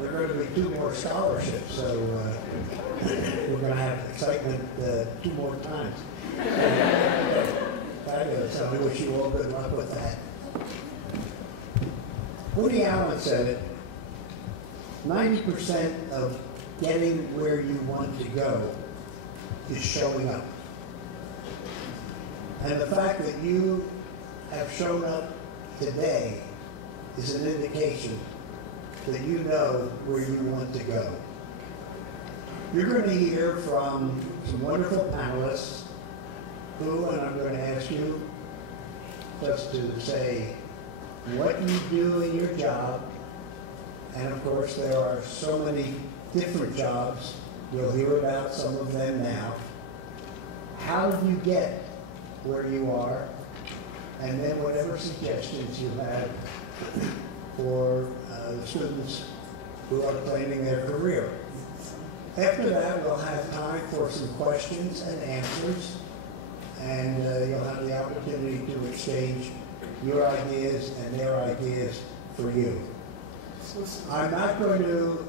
there are going to be 2 more scholarships, so we're going to have excitement 2 more times. Fabulous. I wish you all good luck with that. Woody Allen said it, 90% of getting where you want to go is showing up. And the fact that you have shown up today is an indication that you know where you want to go. You're going to hear from some wonderful panelists who, and I'm going to ask you just to say what you do in your job, and of course there are so many different jobs, you'll hear about some of them now. How did you get where you are, and then whatever suggestions you have for the students who are planning their career. After that, we'll have time for some questions and answers, and you'll have the opportunity to exchange your ideas and their ideas for you. I'm not going to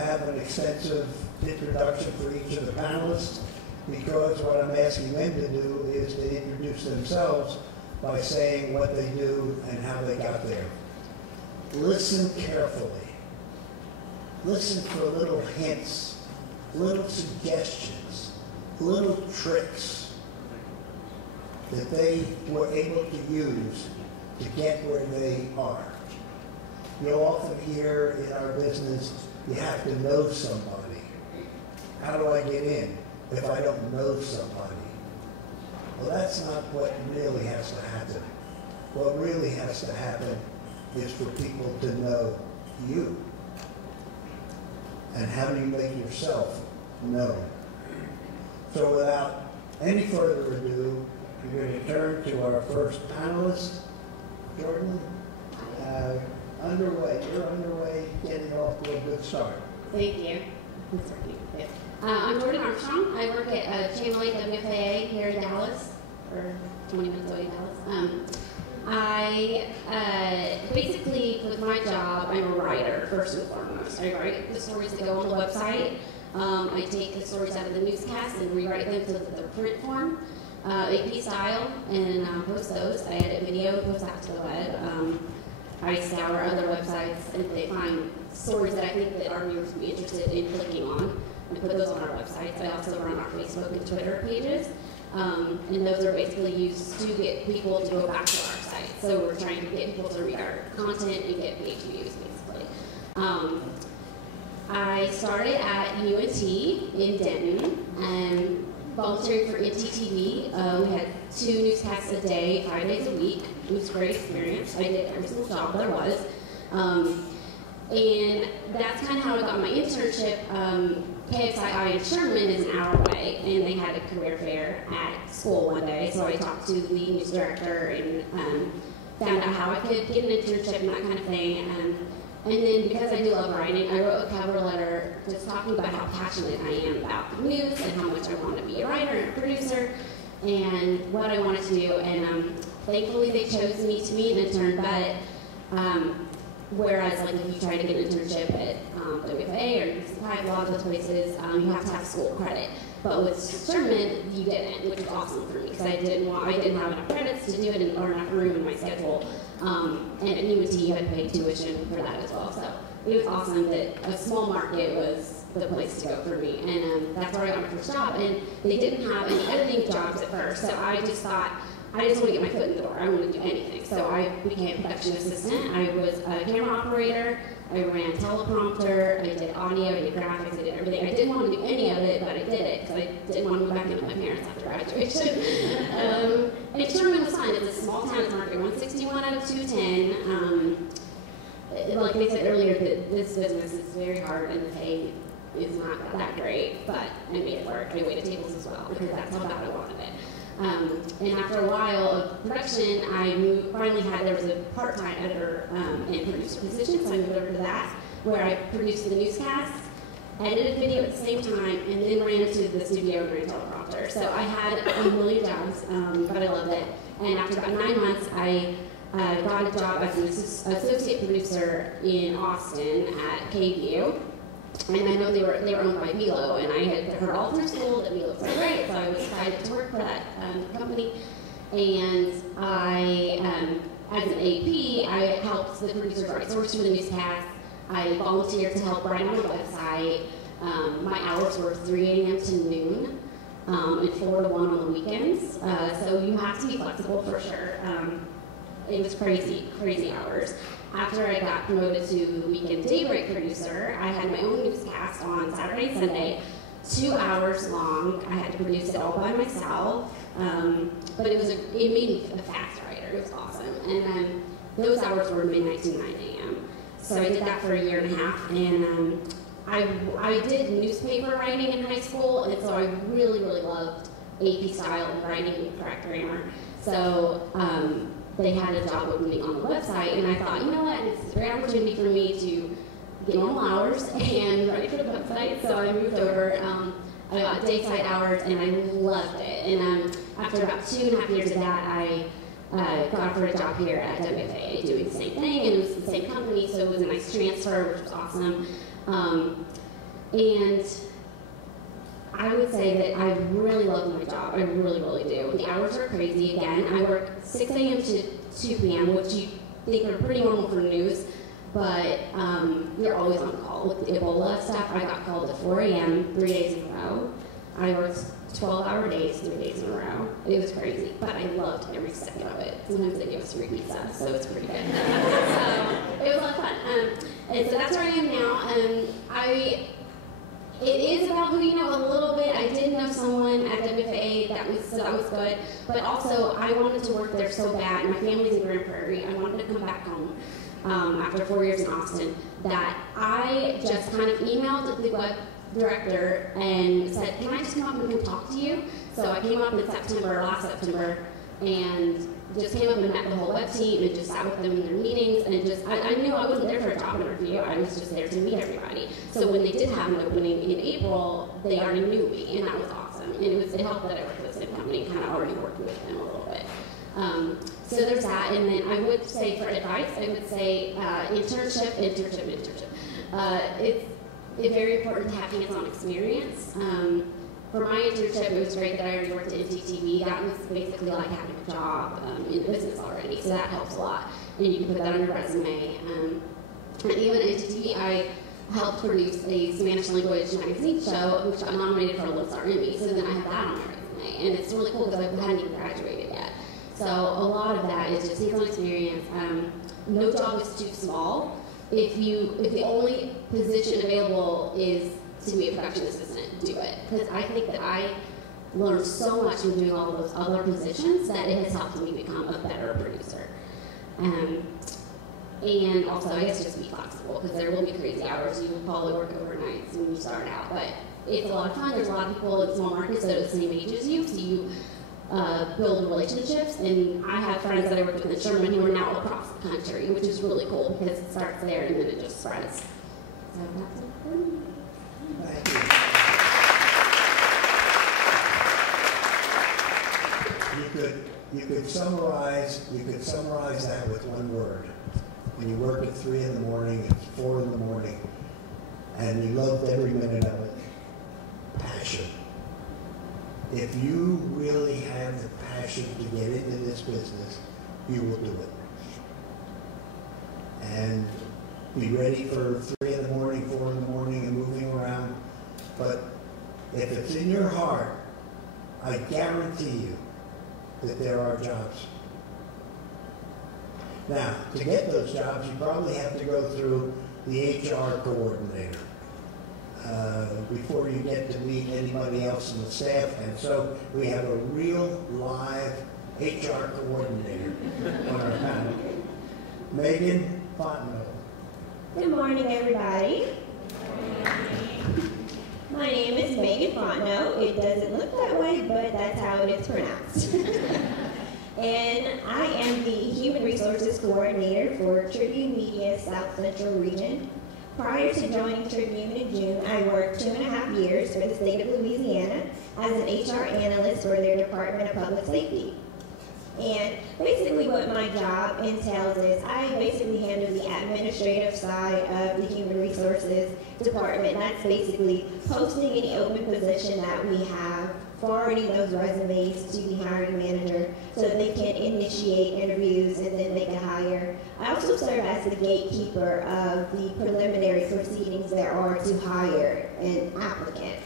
have an extensive introduction for each of the panelists, because what I'm asking them to do is to introduce themselves by saying what they do and how they got there. Listen carefully. Listen for little hints, little suggestions, little tricks that they were able to use to get where they are. You'll often hear in our business, you have to know somebody. How do I get in if I don't know somebody? Well, that's not what really has to happen. What really has to happen is for people to know you. And how do you make yourself known? So without any further ado, we're going to turn to our first panelist, Jordan. You're underway, getting off to a good start. Thank you. I'm Jordan Armstrong. I work at Channel 8 WFAA here in Dallas, or 20 minutes away in Dallas. I basically, with my job, I'm a writer, first and foremost. I write the stories that go on the website. I take the stories out of the newscast and rewrite them to the print form, AP style, and post those. I edit video, post that to the web. I scour other websites and they find stories that I think that our viewers would be interested in clicking on, and put those on our websites. I also run our Facebook and Twitter pages, and those are basically used to get people to go back to our site. So we're trying to get people to read our content and get page views, basically. I started at UNT in Denton and volunteered for NTTV. We had 2 newscasts a day, 5 days a week. It was a great experience. I did every single job there was. And that's kind of how I got my internship. KXAS in Sherman is an hour away, and they had a career fair at school one day. So I talked to the news director and found out how I could get an internship and that kind of thing. And then because I do love writing, I wrote a cover letter just talking about how passionate I am about the news and how much I want to be a writer and a producer and what I wanted to do. And thankfully they chose me to be an intern, but whereas like if you try to get an internship at WFA or UCI, a lot of those places, you have to have school credit. But with Sherman, you didn't, which was awesome for me because I didn't have enough credits to do it or enough room in my schedule. And at UNT, you had to pay tuition for that as well. So it was awesome that a small market was the place to go for me. And that's where I got my first job. And they didn't have any editing jobs at first. So I just thought, I just want to get my foot in the door. I want to do anything. So I became a production assistant. I was a camera operator. I ran teleprompter. I did audio. I did graphics. I did everything. I didn't want to do any of it, but I did it because I didn't want to move back in with my parents after graduation. And Sherman was fun. It's a small town. It's market 161 out of 210. Like I said earlier, this business is very hard and the pay is not that great, but I made it work. I waited tables as well because that's how bad I wanted it. And after a while of production, there was a part-time editor and producer position, so I moved over to that, where I produced the newscasts, edited video at the same time, and then ran into the studio and ran teleprompter. So I had a million jobs, but I loved it. And after about 9 months, I got a job as an associate producer in Austin at KVU. And I know they were owned by Velo, and I had heard all through school that Velo was great, so I was excited to work for that company. And I, as an AP, I helped the producers write stories for the newscast. I volunteered to help write on the website. My hours were 3 a.m. to noon, and 4 to 1 on the weekends. So you have to be flexible for sure. It was crazy, crazy hours. After I got promoted to weekend daybreak producer, I had my own newscast on Saturday and Sunday, 2 hours long. I had to produce it all by myself, but it made me a fast writer. It was awesome. And those hours were midnight to 9 a.m. So I did that for a year and a half, and I did newspaper writing in high school, and so I really, really loved AP style and writing and correct grammar. So they had a job opening on the website, and I thought, you know what, this is a great opportunity for me to get normal hours and write for the website. So I moved over. I got dayside hours, and I loved it. And after about 2.5 years of that, I got offered a job here at WFA doing the same thing, and it was the same company, so it was a nice transfer, which was awesome. And I would say that I really love my job. I really, really do. The hours are crazy. Again, I work 6 a.m. to 2 p.m., which you think are pretty normal for news, but you're always on call. With the Ebola stuff, I got called at 4 a.m. 3 days in a row. I worked 12-hour days, 3 days in a row. It was crazy, but I loved every second of it. Sometimes they give us free pizza, so it's pretty good. So it was a lot of fun. And so that's where I am now. It is about who you know a little bit. I did know someone at WFA that was good, but also I wanted to work there so bad. My family's in Grand Prairie. I wanted to come back home after 4 years in Austin. That I just kind of emailed the web director and said, "Can I just come up and talk to you?" So I came up in last September, and just came up and met the whole web team and just sat with them in their meetings, and just I knew I wasn't there for a job interview. I was just there to meet everybody. So when they did have an opening in April, they already knew me, and that was awesome. And it helped that I worked with the same company and kind of already worked with them a little bit. So there's that, and then I would say for advice, I would say internship. It's very important to have hands-on experience. For my internship, it was great that I already worked at NTTV. That was basically like having a job in the business already, so that helps a lot. And you can put that on your resume. And even at NTTV, I helped produce a Spanish language magazine show, which got nominated for a Lone Star Emmy, so then I have that on my resume. And it's really cool because I hadn't even graduated yet. So a lot of that is just hands-on experience. No job is too small. If the only position available is to be a production assistant, do it. Because I think that I learned so much from doing all of those other positions that it has helped me become a better producer. And also, I guess just be flexible, because there will be crazy hours. You will probably work overnights when you start out, but it's a lot of fun. There's a lot of people in small markets that are the same age as you, so you build relationships. And I have friends that I worked with in Sherman who are now across the country, which is really cool because it starts there and then it just spreads. So that's it for me. Thank you. You could summarize that with one word. When you work at 3 in the morning, it's 4 in the morning, and you loved every minute of it. Passion. If you really have the passion to get into this business, you will do it. And be ready for 3 in the morning, 4 in the morning, and moving around. But if it's in your heart, I guarantee you that there are jobs. Now, to get those jobs, you probably have to go through the HR coordinator before you get to meet anybody else in the staff. And so we have a real live HR coordinator on our panel. Megan Fontenot. Good morning, everybody. My name is Megan Fontenot. It doesn't look that way, but that's how it is pronounced. And I am the Human Resources Coordinator for Tribune Media South Central Region. Prior to joining Tribune in June, I worked 2.5 years for the state of Louisiana as an HR analyst for their Department of Public Safety. And basically what my job entails is I basically handle the administrative side of the human resources department. That's basically posting any open position that we have, forwarding those resumes to the hiring manager so that they can initiate interviews and then make a hire. I also serve as the gatekeeper of the preliminary proceedings there are to hire an applicant.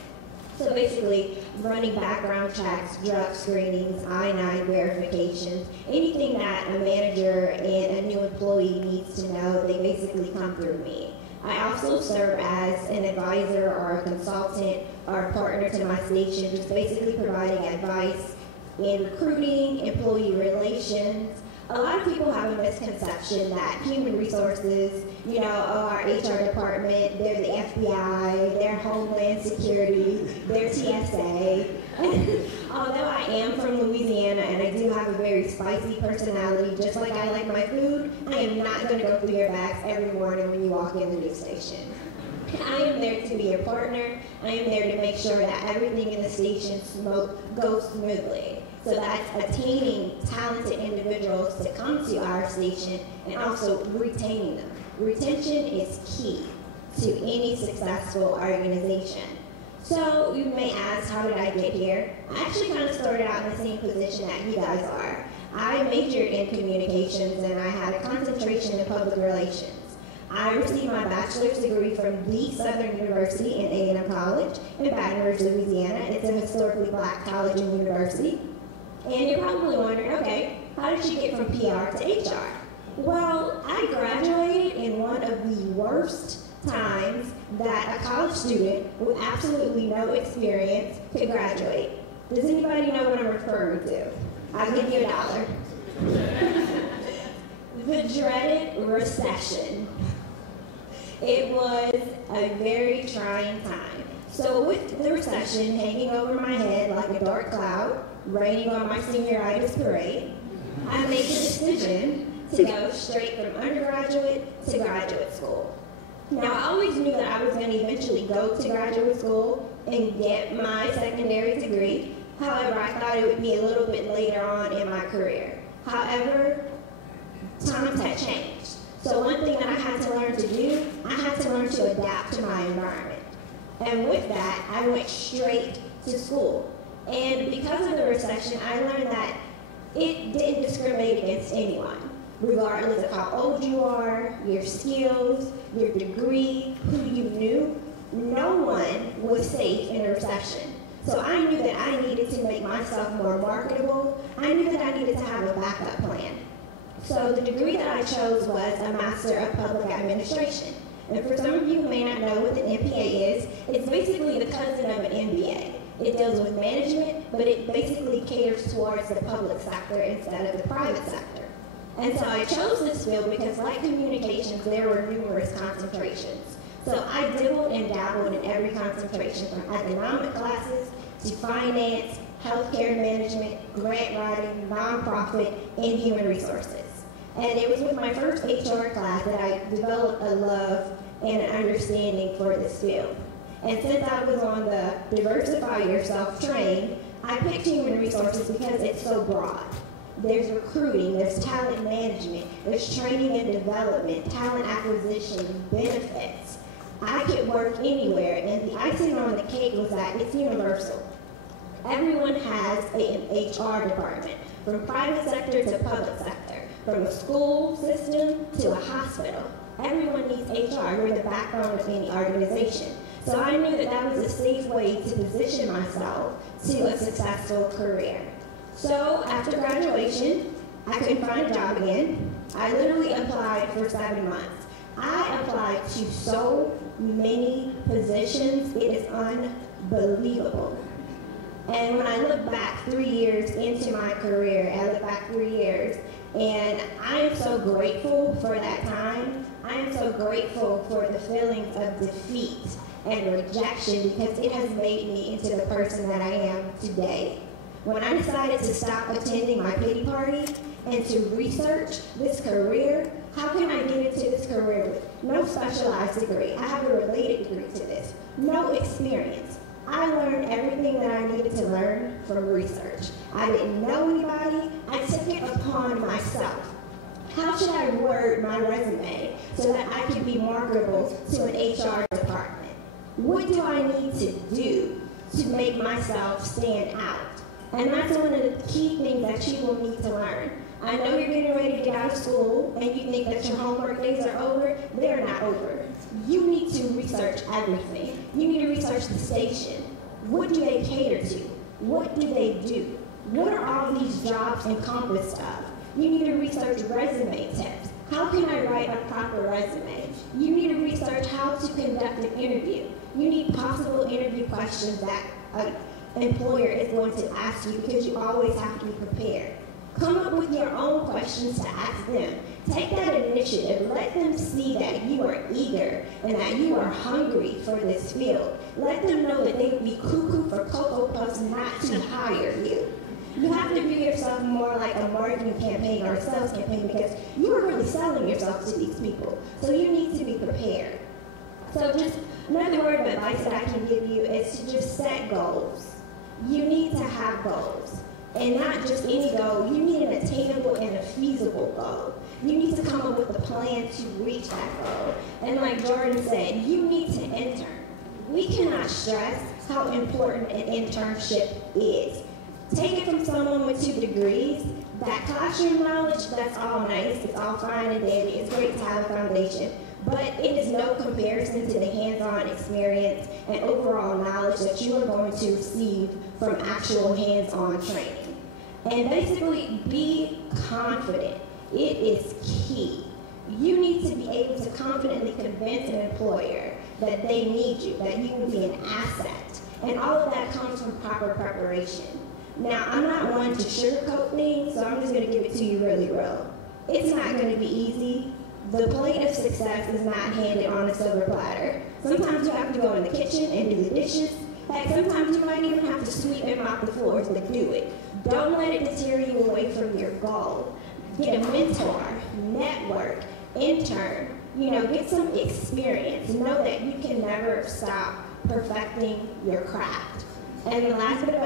So basically, running background checks, drug screenings, I-9 verifications, anything that a manager and a new employee needs to know, they basically come through me. I also serve as an advisor or a consultant or a partner to my station, just basically providing advice in recruiting, employee relations. A lot of people have a misconception that human resources, our HR department, they're the FBI, they're Homeland Security, they're TSA. Although I am from Louisiana and I do have a very spicy personality, just like I like my food, I am not going to go through your bags every morning when you walk in the news station. I am there to be your partner. I am there to make sure that everything in the station goes smoothly. So that's attaining talented individuals to come to our station and also retaining them. Retention is key to any successful organization. So you may ask, how did I get here? I actually kind of started out in the same position that you guys are. I majored in communications and I had a concentration in public relations. I received my bachelor's degree from the Southern University in A&M College in Baton Rouge, Louisiana. It's a historically black college and university. And you're probably wondering, okay, how did you get from PR to HR? Well, I graduated in one of the worst times that a college student with absolutely no experience could graduate. Does anybody know what I'm referring to? I'll give you $1. The dreaded recession. It was a very trying time. So with the recession hanging over my head like a dark cloud, raining on my senioritis parade, I made the decision to go straight from undergraduate to graduate school. Now, I always knew that I was going to eventually go to graduate school and get my secondary degree. However, I thought it would be a little bit later on in my career. However, times had changed. So one thing that I had to learn to do, I had to learn to adapt to my environment. And with that, I went straight to school. And because of the recession, I learned that it didn't discriminate against anyone, regardless of how old you are, your skills, your degree, who you knew. No one was safe in a recession. So I knew that I needed to make myself more marketable. I knew that I needed to have a backup plan. So the degree that I chose was a Master of Public Administration. And for some of you who may not know what an MPA is, it's basically the cousin of an MBA. It deals with management, but it basically caters towards the public sector instead of the private sector. And so I chose this field because, like communications, there were numerous concentrations. So I dibbled and dabbled in every concentration, from economic classes to finance, healthcare management, grant writing, nonprofit, and human resources. And it was with my first HR class that I developed a love and an understanding for this field. And since I was on the Diversify Yourself train, I picked human resources because it's so broad. There's recruiting, there's talent management, there's training and development, talent acquisition, benefits. I could work anywhere, and the icing on the cake was that it's universal. Everyone has an HR department, from private sector to public sector, from a school system to a hospital. Everyone needs HR. We're the backbone of any organization. So I knew that that was a safe way to position myself to a successful career. So after graduation, I couldn't find a job again. I literally applied for 7 months. I applied to so many positions, it is unbelievable. And when I look back 3 years into my career, I look back 3 years, and I am so grateful for that time. I am so grateful for the feelings of defeat and rejection, because it has made me into the person that I am today. When I decided to stop attending my pity party and to research this career, how can I get into this career with no specialized degree? I have a related degree to this, no experience. I learned everything that I needed to learn from research. I didn't know anybody. I took it upon myself. How should I word my resume so that I can be marketable to an HR department? What do I need to do to make myself stand out? And that's one of the key things that you will need to learn. I know you're getting ready to get out of school and you think that your homework days are over. They're not over. You need to research everything. You need to research the station. What do they cater to? What do they do? What are all these jobs encompassed of? You need to research resume tips. How can I write a proper resume? You need to research how to conduct an interview. You need possible interview questions that an employer is going to ask you because you always have to be prepared. Come up with your own questions to ask them. Take that initiative. Let them see that you are eager and that you are hungry for this field. Let them know that they would be cuckoo for Cocoa Puffs not to hire you. You have to view yourself more like a marketing campaign or a sales campaign because you are really selling yourself to these people. So you need to be prepared. So just another word of advice that I can give you is to just set goals. You need to have goals. And not just any goal, you need an attainable and a feasible goal. You need to come up with a plan to reach that goal. And like Jordan said, you need to intern. We cannot stress how important an internship is. Take it from someone with 2 degrees. That classroom knowledge, that's all nice, it's all fine and dandy, it's great to have a foundation. But it is no comparison to the hands-on experience and overall knowledge that you are going to receive from actual hands-on training. And basically, be confident. It is key. You need to be able to confidently convince an employer that they need you, that you will be an asset. And all of that comes from proper preparation. Now, I'm not one to sugarcoat things, so I'm just going to give it to you really real. It's not going to be easy. The plate of success is not handed on a silver platter. Sometimes you have to go in the kitchen and do the dishes. Heck, sometimes you might even have to sweep and mop the floors to do it. Don't let it deter you away from your goal. Get a mentor, network, intern, get some experience. Know that you can never stop perfecting your craft. And the last bit of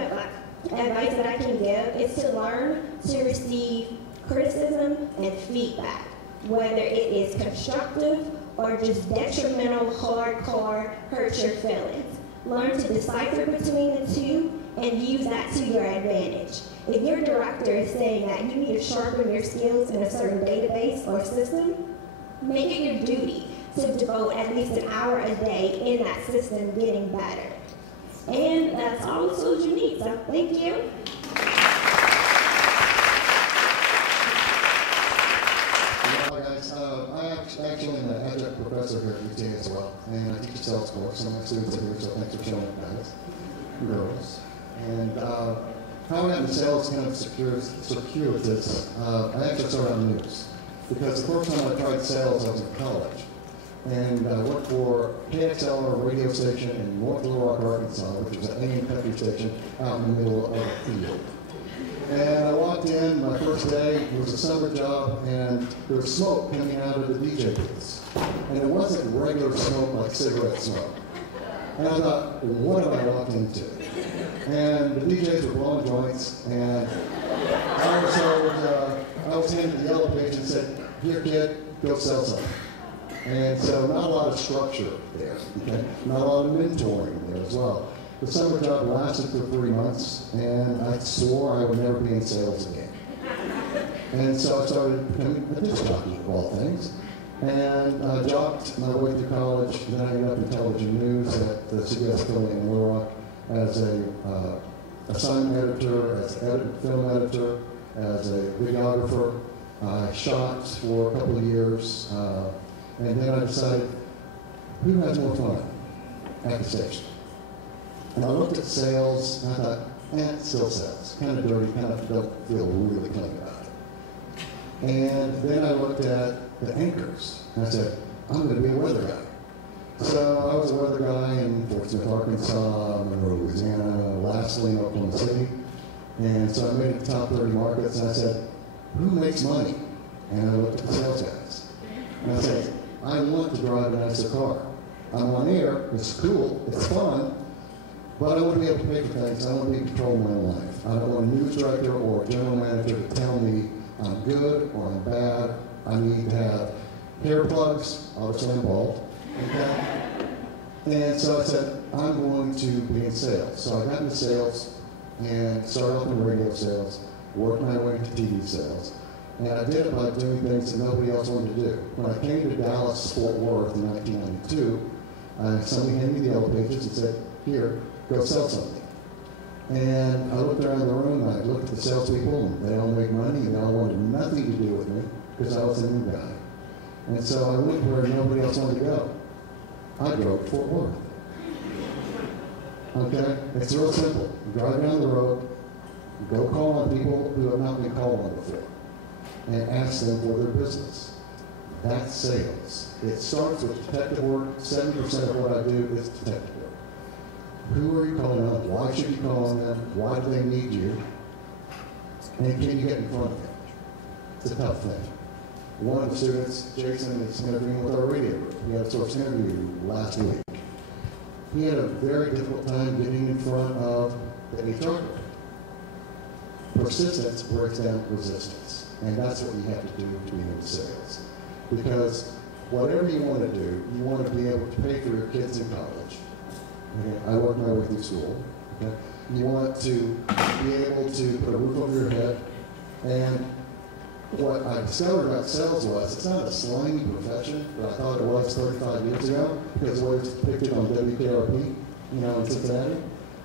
advice that I can give is to learn to receive criticism and feedback, whether it is constructive or just detrimental, hardcore, hurt your feelings. Learn to decipher between the two and use that to your advantage. If your director is saying that you need to sharpen your skills in a certain database or system, make it your duty to devote at least an hour a day in that system getting better. And that's all the tools you need, so thank you. I'm actually an adjunct professor here at UT as well, and I teach a sales course. Some of my students are here, so thanks for showing up, guys and girls. And how I got into sales kind of circuitous. I actually started on the news because the first time I tried sales, I was in college, and I worked for KXAS, a radio station in North Little Rock, Arkansas, which was an AM country station out in the middle of a field. And I walked in, my first day, it was a summer job, and there was smoke coming out of the DJ booths. And it wasn't regular smoke like cigarette smoke. And I thought, what have I walked into? And the DJs were blowing joints, and I was handed the yellow page and said, here kid, go sell something. And so not a lot of structure there, okay? Not a lot of mentoring there as well. The summer job lasted for 3 months, and I swore I would never be in sales again. And so I started becoming a disc jockey, of all things. And I jocked my way through college, then I ended up in television news at the CBS affiliate in Little Rock as a assignment editor, as an film editor, as a videographer. I shot for a couple of years, and then I decided, who has more fun at the station? And I looked at sales, and I thought, it's still sales. Kind of dirty, kind of don't feel really clean about it. And then I looked at the anchors, and I said, I'm going to be a weather guy. So I was a weather guy in Fort Smith, Arkansas, Monroe, Louisiana, lastly in Oklahoma City. And so I made it to the top 30 markets, and I said, who makes money? And I looked at the sales guys. And I said, I want to drive an nicer car. I'm on air, it's cool, it's fun, But I want to be able to pay for things. I want to be in control of my own life. I don't want a news director or a general manager to tell me I'm good or I'm bad. I need to have hair plugs. Obviously, I'm bald. Okay? And so I said, I'm going to be in sales. So I got into sales and started off in radio sales, worked my way into TV sales. And I did it by doing things that nobody else wanted to do. When I came to Dallas, Fort Worth in 1992, somebody handed me the yellow pages and said, here, go sell something. And I looked around the room, and I looked at the salespeople, and they all make money, and they all wanted nothing to do with me because I was a new guy. And so I went where nobody else wanted to go. I drove to Fort Worth. Okay? It's real simple. You drive down the road, go call on people who have not been called on before, and ask them for their business. That's sales. It starts with detective work. 70% of what I do is detective work. Who are you calling on? Why should you call on them? Why do they need you? And can you get in front of them? It's a tough thing. One of the students, Jason, is interviewing with our radio group. We had a source interview last week. He had a very difficult time getting in front of the HR group. Persistence breaks down resistance. And that's what you have to do to be in sales. Because whatever you want to do, you want to be able to pay for your kids in college. Okay? I worked my way through school. Okay? You want to be able to put a roof over your head. And what I discovered about sales was, it's not a slimy profession, but I thought it was 35 years ago, because it was depicted on WKRP, in Cincinnati,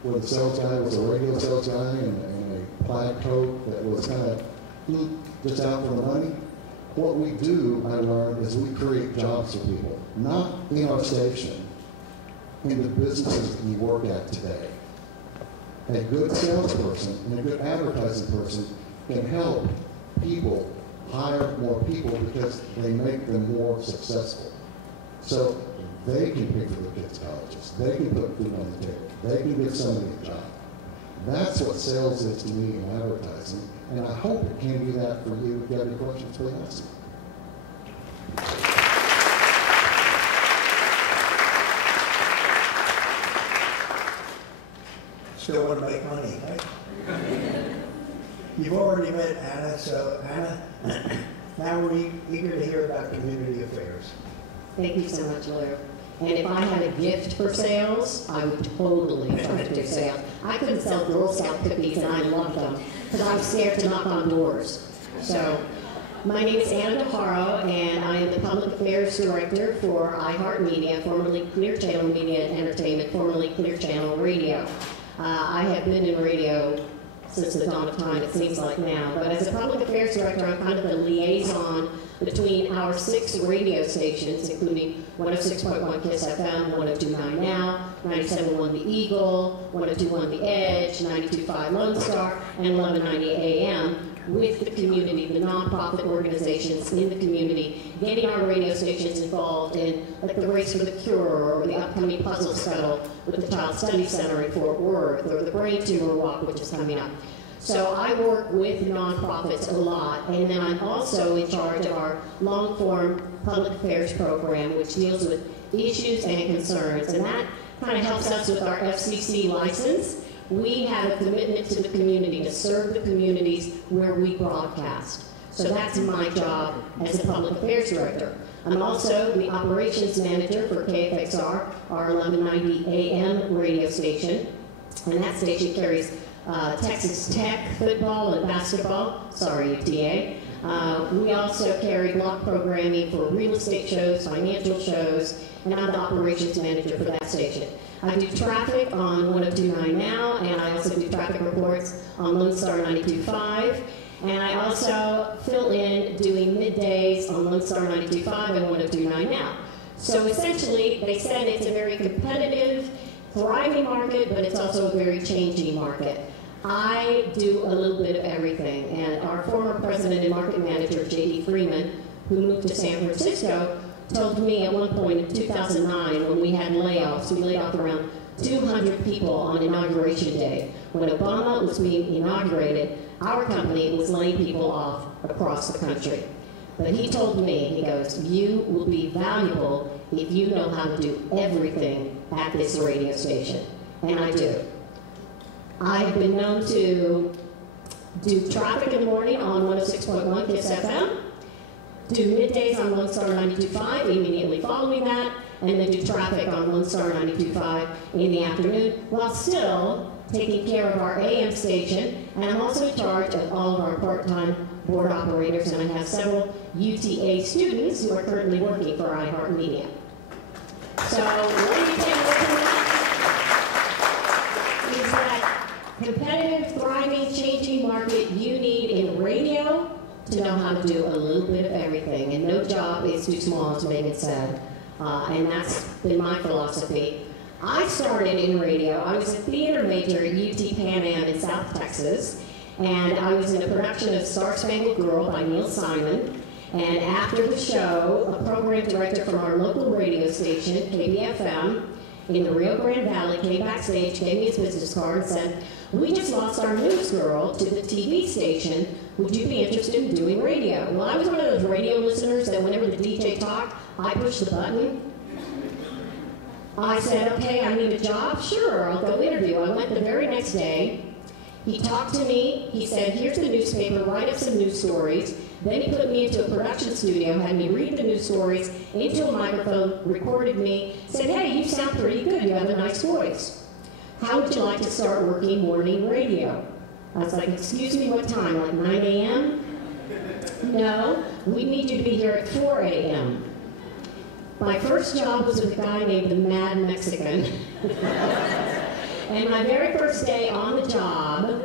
where the sales guy was a radio sales guy in a plaid coat that was kind of just out for the money. What we do, I learned, is we create jobs for people, not in our station, in the businesses that you work at today. A good salesperson and a good advertising person can help people hire more people because they make them more successful. So they can pay for their kids' colleges. They can put food on the table. They can give somebody a job. That's what sales is to me in advertising, and I hope it can be that for you. If you have any questions, please ask me. Still want to make money, right? You've already met Anna, so Anna, now we're eager to hear about community affairs. Thank you so much, Lou. And if I had a gift for sales, I would totally try to do sales. I couldn't sell Girl Scout cookies, and I loved them because I was scared to knock on doors. So, my name is Anna DeHaro, and I am the Public Affairs Director for iHeartMedia, formerly Clear Channel Media and Entertainment, formerly Clear Channel Radio. I have been in radio since the dawn of time, it seems like now. But as a public affairs director, I'm kind of the liaison between our 6 radio stations, including 106.1 KISS FM, 102.9 Now, 97.1 The Eagle, 102.1 The Edge, 92.5 Lone Star, and 1190 AM, with the community, the nonprofit organizations in the community, getting our radio stations involved in like the Race for the Cure, or the upcoming Puzzle Scuttle with the Child Study Center in Fort Worth, or the Brain Tumor Walk, which is coming up. So I work with nonprofits a lot, and then I'm also in charge of our long-form public affairs program, which deals with issues and concerns, and that kind of helps us with our FCC license. We have a commitment to the community, to serve the communities where we broadcast. So that's my job as a public affairs director. I'm also the operations manager for KXAS, our 1190 AM radio station, and that station carries Texas Tech football and basketball, sorry UTA. We also carry block programming for real estate shows, financial shows, and I'm the operations manager for that station. I do traffic on 102.9 Now, and I also do traffic reports on Lone Star 92.5. And I also fill in doing middays on Lone Star 92.5 and 102.9 Now. So essentially, they said it's a very competitive, thriving market, but it's also a very changing market. I do a little bit of everything, and our former president and market manager, J.D. Freeman, who moved to San Francisco, told me at one point in 2009 when we had layoffs, we laid off around 200 people on Inauguration Day. When Obama was being inaugurated, our company was laying people off across the country. But he told me, he goes, you will be valuable if you know how to do everything at this radio station. and I do. I've been known to do traffic in the morning on 106.1 KXAS, do middays on Lone Star 92.5 immediately following that, and then do traffic on Lone Star 92.5 in the afternoon, while still taking care of our AM station, and I'm also in charge of all of our part-time board operators, and I have several UTA students who are currently working for iHeartMedia. So what do you take away from that? Is that competitive, thriving, changing market you need in radio to know how to do a little bit of everything, and no job is too small, as Megan said, and that's been my philosophy. I started in radio. I was a theater major at UT Pan Am in South Texas, and I was in a production of Star Spangled Girl by Neil Simon. And after the show, a program director from our local radio station, KBFM, in the Rio Grande Valley, came backstage, gave me his business card, and said, "We just lost our news girl to the TV station. Would you be interested in doing radio?" Well, I was one of those radio listeners that whenever the DJ talked, I pushed the button. I said, "Okay, I need a job. Sure, I'll go interview." I went the very next day. He talked to me. He said, "Here's the newspaper. Write up some news stories." Then he put me into a production studio, had me read the news stories into a microphone, recorded me, said, "Hey, you sound pretty good. You have a nice voice. How would you like to start working morning radio?" I was like, "Excuse me, what time? Like 9 a.m.? "No, we need you to be here at 4 a.m. My first job was with a guy named the Mad Mexican. And my very first day on the job,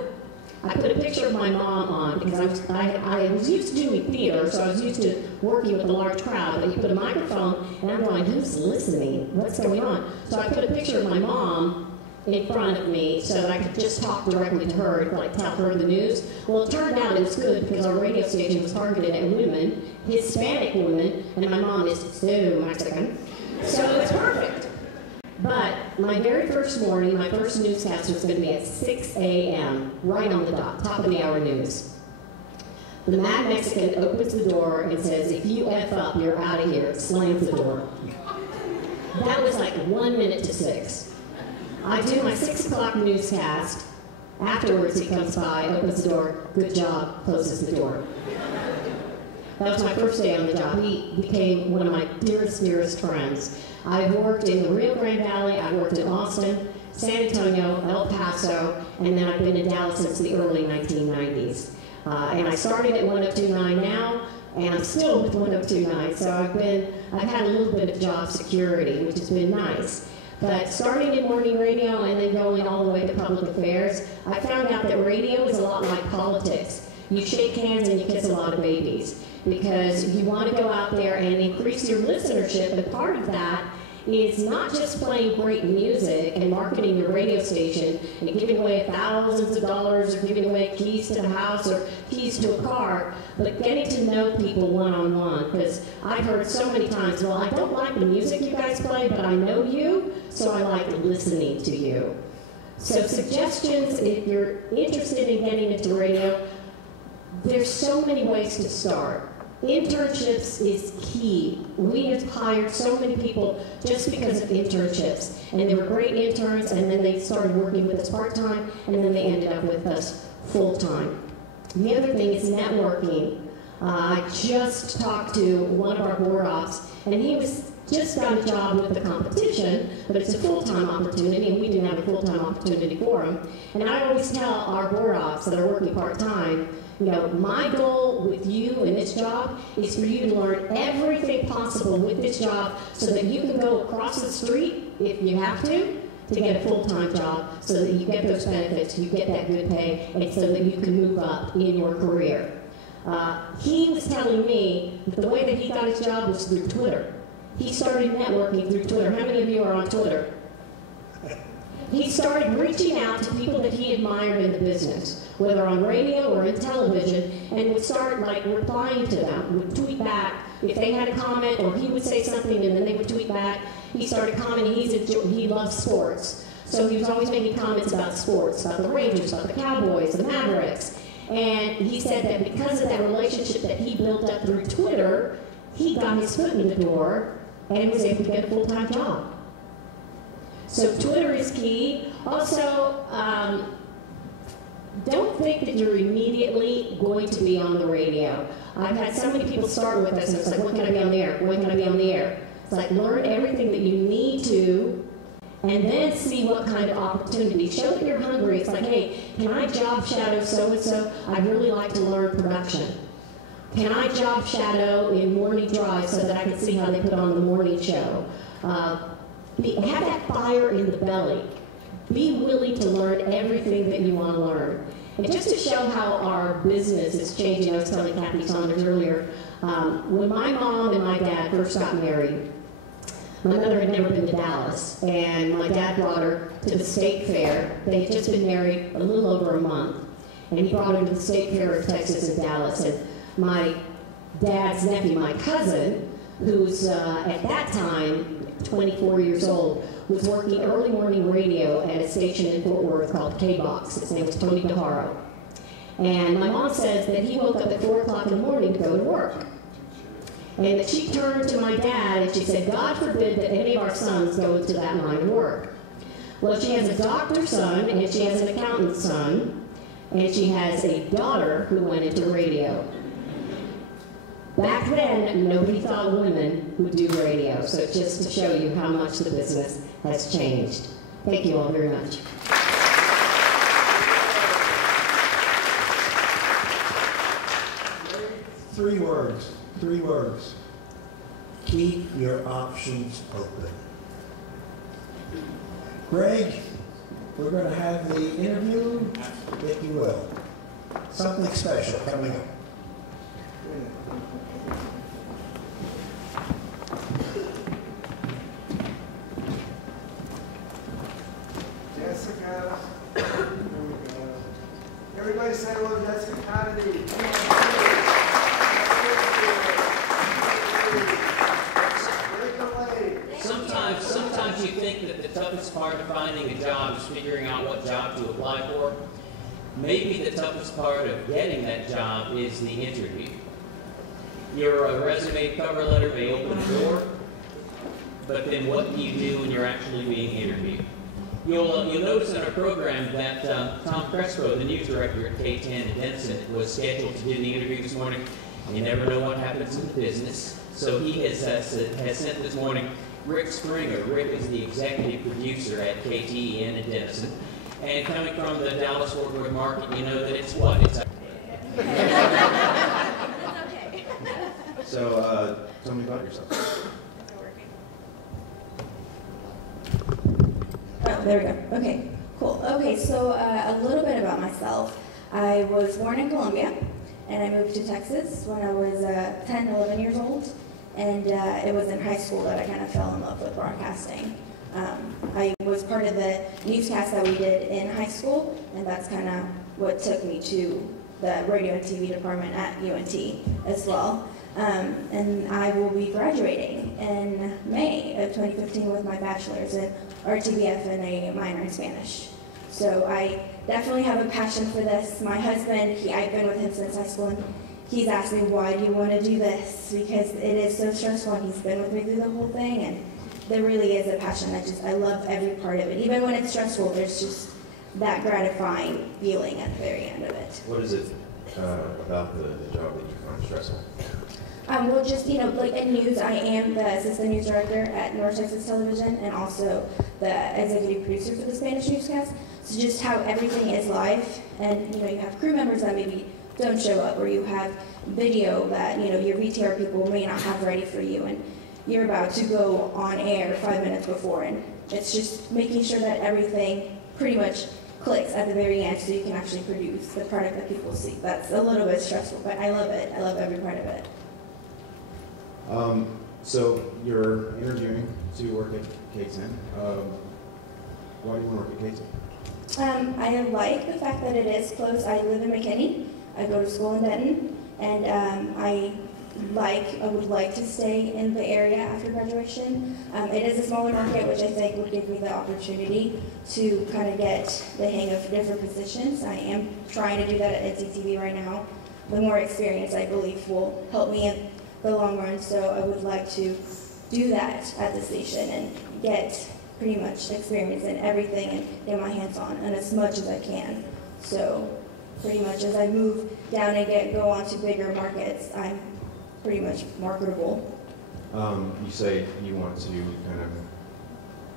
I put a picture of my mom on because I was used to doing theater, so I was used to working with a large crowd. But you put a microphone, and I'm going, "Who's listening? What's going on?" So I put a picture of my mom in front of me so that I could just talk directly to her, like tell her the news. Well, it turned out it was good because our radio station was targeted at women, Hispanic women, and my mom is so Mexican. So it's perfect. But my very first morning, my first newscast was going to be at 6 a.m., right on the dot, top of the hour news. The Mad Mexican opens the door and says, "If you F up, you're out of here." Slams the door. That was like 1 minute to 6. I do my 6 o'clock newscast. Afterwards, he comes by, opens the door, "Good job," closes the door. That was my first day on the job. He became one of my dearest, dearest friends. I've worked in the Rio Grande Valley, I've worked in Austin, San Antonio, El Paso, and then I've been in Dallas since the early 1990s. And I started at 102.9 now, and I'm still with 102.9, so I've had a little bit of job security, which has been nice. But starting in morning radio and then going all the way to public affairs, I found out that radio is a lot like politics. You shake hands and you kiss a lot of babies because you want to go out there and increase your listenership, and part of that is not just playing great music and marketing your radio station and giving away thousands of dollars or giving away keys to the house or keys to a car, but getting to know people one-on-one. Because I've heard so many times, "Well, I don't like the music you guys play, but I know you, so I like listening to you." So suggestions, if you're interested in getting into radio, there's so many ways to start. Internships is key. We have hired so many people just because of internships. And they were great interns, and then they started working with us part-time, and then they ended up with us full-time. The other thing is networking. I just talked to one of our board ops, and he was just got a job with the competition, but it's a full-time opportunity, and we didn't have a full-time opportunity for him. And I always tell our board ops that are working part-time, you know, my goal with you in this job is for you to learn everything possible with this job so that you can go across the street, if you have to get a full-time job so that you get those benefits, you get that good pay, and so that you can move up in your career. He was telling me that the way that he got his job was through Twitter. He started networking through Twitter. How many of you are on Twitter? He started reaching out to people that he admired in the business, whether on radio or in television, and would start like replying to them, would tweet back if they had a comment, or he would say something and then they would tweet back. He started commenting. He loves sports, so he was always making comments about sports, about the Rangers, about the Cowboys, the Mavericks. And he said that because of that relationship that he built up through Twitter, he got his foot in the door and was able to get a full-time job. So Twitter is key. Also, don't think that you're immediately going to be on the radio. I've had so many people start with us and it's like, when can I be on the air? When can I be on the air? It's like, learn everything that you need to, and then see what kind of opportunity. Show that you're hungry. It's like, hey, can I job shadow so-and-so? I'd really like to learn production. Can I job shadow in morning drive so that I can see how they put on the morning show? Have that fire in the belly. Be willing to learn everything that you want to learn. And just to show how our business is changing, I was telling Kathy Saunders earlier, when my mom and my dad first got married, my mother had never been to Dallas, and my dad brought her to the state fair. They had just been married a little over a month, and he brought her to the state fair of Texas in Dallas. And my dad's nephew, my cousin, who's at that time 24 years old, was working early morning radio at a station in Fort Worth called K-Box. His name was Tony DeHaro. And my mom says that he woke up at 4 o'clock in the morning to go to work. And that she turned to my dad and she said, God forbid that any of our sons go into that line of work. Well, she has a doctor's son and she has an accountant's son, and she has a daughter who went into radio. Back then, nobody thought women would do radio, so just to show you how much the business has changed. Thank you all very much. 3 words. 3 words. Keep your options open. Greg, we're going to have the interview, if you will. Something special coming up. Jessica, here we go. Everybody say hello, Jessica Kennedy. Sometimes you think that the toughest part of finding a job is figuring out what job to apply for. Maybe the toughest part of getting that job is the interview. Your resume cover letter may open the door, but then what do you do when you're actually being interviewed? You'll notice in our program that Tom Crespo, the news director at K10 in Denison, was scheduled to do the interview this morning. You never know what happens in business. So he has sent this morning Rick Springer. Rick is the executive producer at KTEN in Denison. And coming from the Dallas-Fort Worth market, you know that it's what? It's So, tell me about yourself. Oh, there we go. Okay, cool. Okay, so a little bit about myself. I was born in Colombia, and I moved to Texas when I was 10, 11 years old. And it was in high school that I kind of fell in love with broadcasting. I was part of the newscast that we did in high school, and that's kind of what took me to the radio and TV department at UNT as well. And I will be graduating in May of 2015 with my bachelor's in RTBF and a minor in Spanish. So I definitely have a passion for this. My husband, I've been with him since high school, and he's asked me, why do you want to do this? Because it is so stressful, and he's been with me through the whole thing, and there really is a passion. I love every part of it. Even when it's stressful, there's just that gratifying feeling at the very end of it. What is it about the job that you find stressful? Well, just, like in news, I am the assistant news director at North Texas Television and also the executive producer for the Spanish newscast. So just how everything is live, and, you have crew members that maybe don't show up, or you have video that, your VTR people may not have ready for you, and you're about to go on air 5 minutes before, and it's just making sure that everything pretty much clicks at the very end so you can actually produce the product that people see. That's a little bit stressful, but I love it. I love every part of it. So you're interviewing to work at K10. Why do you want to work at K10? I like the fact that it is close. I live in McKinney. I go to school in Denton, and I would like to stay in the area after graduation. It is a smaller market, which I think would give me the opportunity to kind of get the hang of different positions. I am trying to do that at NCTV right now. The more experience, I believe, will help me in the long run, so I would like to do that at the station and get pretty much experience in everything and get my hands on, and as much as I can. So pretty much as I move down and go on to bigger markets, I'm pretty much marketable. You say you want to kind of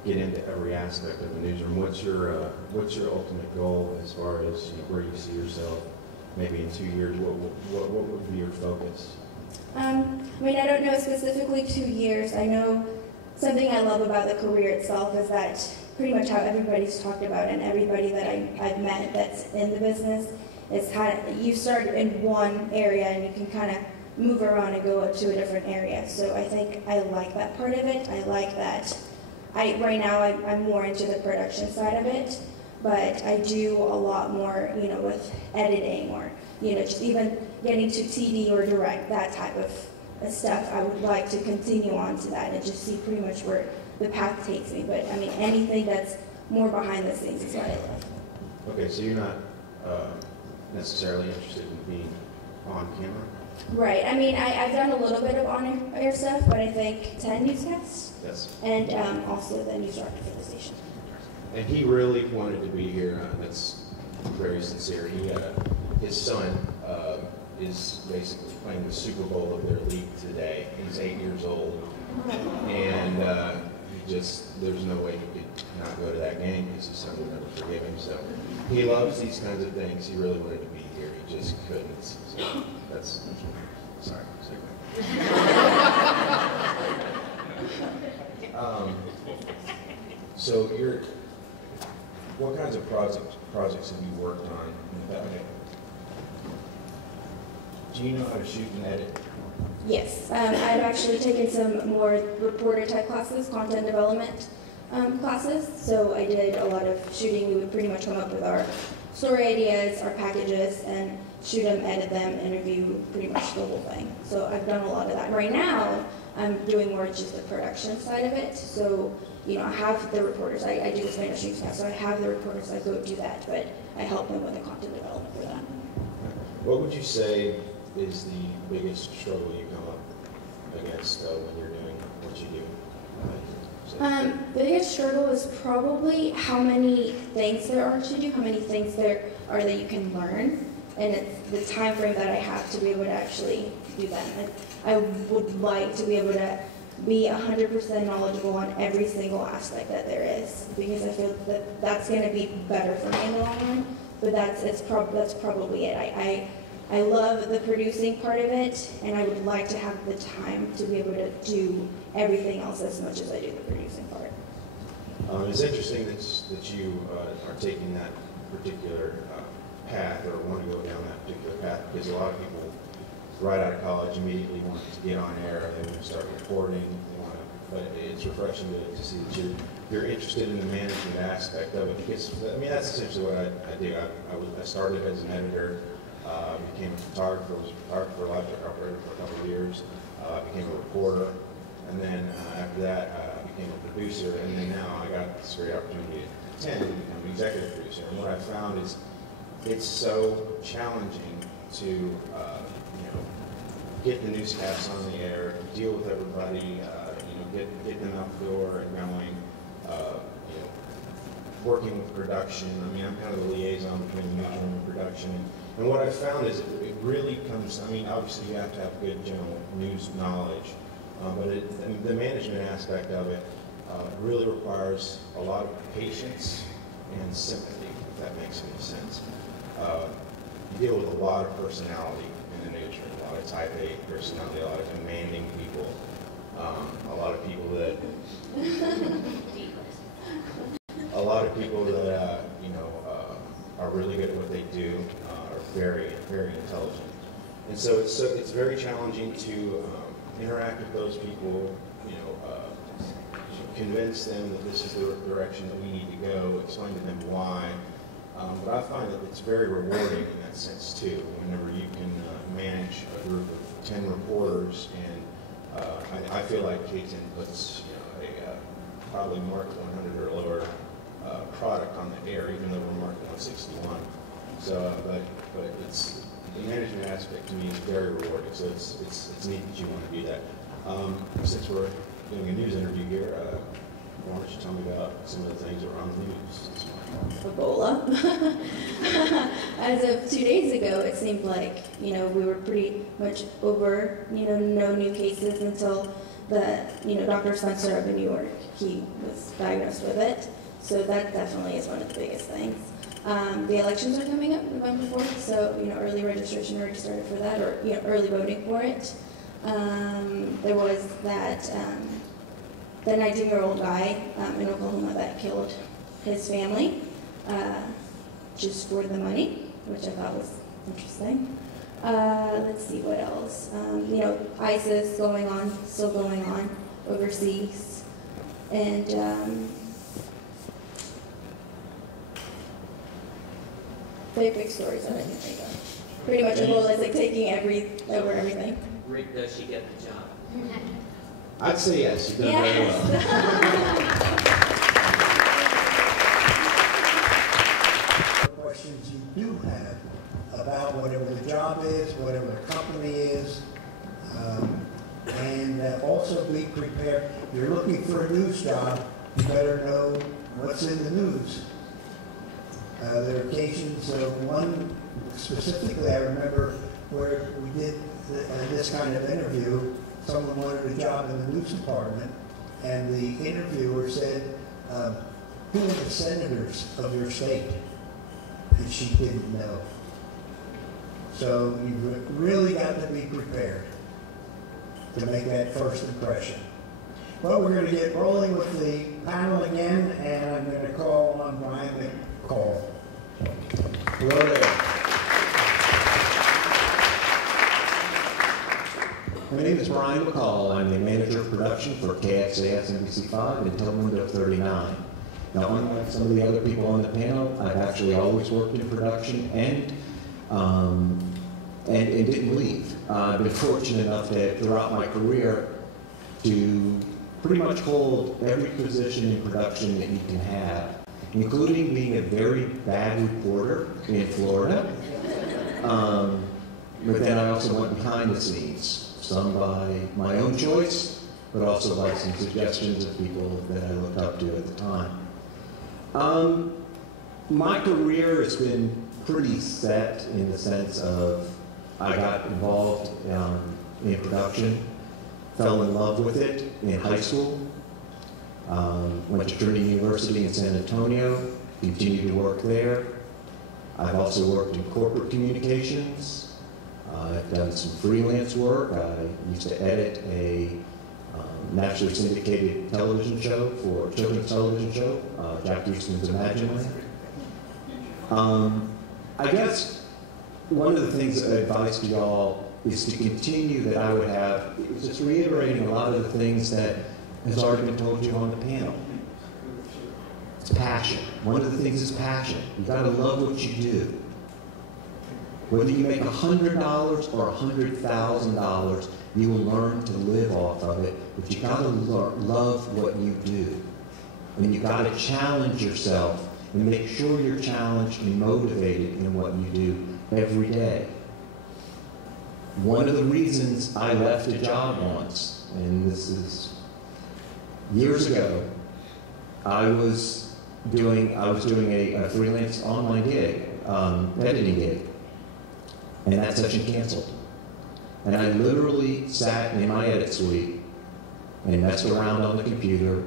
get into every aspect of the newsroom. What's your ultimate goal as far as where you see yourself maybe in 2 years? What would be your focus? I mean, I don't know specifically 2 years. I know something I love about the career itself is that pretty much how everybody's talked about and everybody that I've met that's in the business is kind of, you start in one area and you can kind of move around and go up to a different area. So I think I like that part of it. I like that. Right now I'm more into the production side of it, but I do a lot more, with editing or, just even getting to TV or direct, that type of stuff. I would like to continue on to that and just see pretty much where the path takes me. But I mean, anything that's more behind the scenes is what I love. Okay, so you're not necessarily interested in being on camera? Right. I mean, I've done a little bit of on-air stuff, but I think 10 newscasts. Yes. And also the news director for the station. And he really wanted to be here. That's very sincere. His son is basically playing the Super Bowl of their league today. He's 8 years old, and there's no way he could not go to that game because his son would never forgive him. So he loves these kinds of things. He really wanted to be here. He just couldn't. So that's sorry. So what kinds of projects have you worked on in the past? Do you know how to shoot and edit? Yes, I've actually taken some more reporter type classes, content development classes. So I did a lot of shooting. We would pretty much come up with our story ideas, our packages, and shoot them, edit them, interview, pretty much the whole thing. So I've done a lot of that. Right now, I'm doing more just the production side of it. So, I have the reporters. I do the Spanish newscast, so I have the reporters. I go do that, but I help them with the content development for that. What would you say is the biggest struggle you come up against when you're doing what you do? The biggest struggle is probably how many things there are to do, how many things there are that you can learn, and it's the time frame that I have to be able to actually do that. I would like to be able to be 100% knowledgeable on every single aspect that there is, because I feel that that's going to be better for me in the long run. But that's probably it. I love the producing part of it, and I would like to have the time to be able to do everything else as much as I do the producing part. It's interesting that you are taking that particular path, or want to go down that particular path, because a lot of people right out of college immediately want to get on air, they want to start reporting, but it's refreshing to see that you're interested in the management aspect of it, because that's essentially what I do. I started as an editor, became a photographer, was a photographer, live truck operator for a couple of years, became a reporter, and then after that I became a producer, and then now I got this great opportunity at 10 to become an executive producer. And what I found is it's so challenging to get the newscasts on the air, deal with everybody, get them out the door and going, working with production. I'm kind of the liaison between the newsroom and production. And what I found is it really comes, obviously you have to have good general news knowledge, but the management aspect of it really requires a lot of patience and sympathy, if that makes any sense. You deal with a lot of personality in the newsroom, a lot of type A personality, a lot of demanding people, a lot of people that are really good at what they do, are very, very intelligent. And so it's very challenging to interact with those people, convince them that this is the direction that we need to go, explain to them why. But I find that it's very rewarding in that sense too, whenever you can manage a group of 10 reporters, and I feel like KXAS puts a probably marked 100 or lower product on the air, even though we're marked 161. So, but it's the management aspect to me is very rewarding. So it's neat that you want to do that. Since we're doing a news interview here, Why don't you tell me about some of the things that were on the news this morning? Ebola. As of 2 days ago, it seemed like, we were pretty much over, no new cases until the, Dr. Spencer up in New York, he was diagnosed with it. So that definitely is one of the biggest things. The elections are coming up November 4th, so, early registration already started for that, or, early voting for it. There was that, the 19-year-old guy in Oklahoma that killed his family just for the money, which I thought was interesting. Let's see what else. ISIS still going on overseas. And big stories that I can think of. Pretty much Ebola is like taking over everything. Rick, does she get the job? I'd say yes, you've done very well. Questions you do have about whatever the job is, whatever the company is, and also be prepared. If you're looking for a news job, you better know what's in the news. There are occasions, one specifically I remember where we did this kind of interview. Someone wanted a job in the news department, and the interviewer said, who are the senators of your state? And she didn't know. So you've really got to be prepared to make that first impression. Well, we're going to get rolling with the panel again, and I'm going to call on Brian McCall. Hello there. My name is Brian McCall. I'm the manager of production for KXAS NBC5 until window 39. Now, unlike some of the other people on the panel, I've actually always worked in production and didn't leave. I've been fortunate enough that throughout my career to pretty much hold every position in production that you can have, including being a very bad reporter in Florida. But then I also went behind the scenes, some by my own choice, but also by some suggestions of people that I looked up to at the time. My career has been pretty set in the sense of I got involved in production, fell in love with it in high school, went to Trinity University in San Antonio, continued to work there. I've also worked in corporate communications. I've done some freelance work. I used to edit a nationally syndicated television show for children's television show, Jack Houston's Imagineland. I guess one of the things that I advise to y'all is to continue that I would have, just reiterating a lot of the things that has already been told you on the panel. It's passion. One of the things is passion. You gotta love what you do. Whether you make $100 or $100,000, you will learn to live off of it, but you gotta love what you do. And you gotta challenge yourself and make sure you're challenged and motivated in what you do every day. One of the reasons I left a job once, and this is years ago, I was doing a freelance online gig, editing gig, and that session canceled. And I literally sat in my edit suite and messed around on the computer,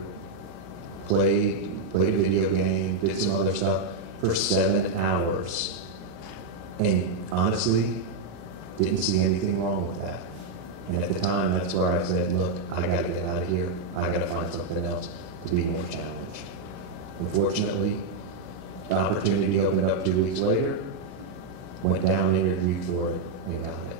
played a video game, did some other stuff for 7 hours. And honestly, didn't see anything wrong with that. And at the time, that's where I said, look, I gotta get out of here. I gotta find something else to be more challenged. Unfortunately, the opportunity opened up 2 weeks later, went down and interviewed for it and got it.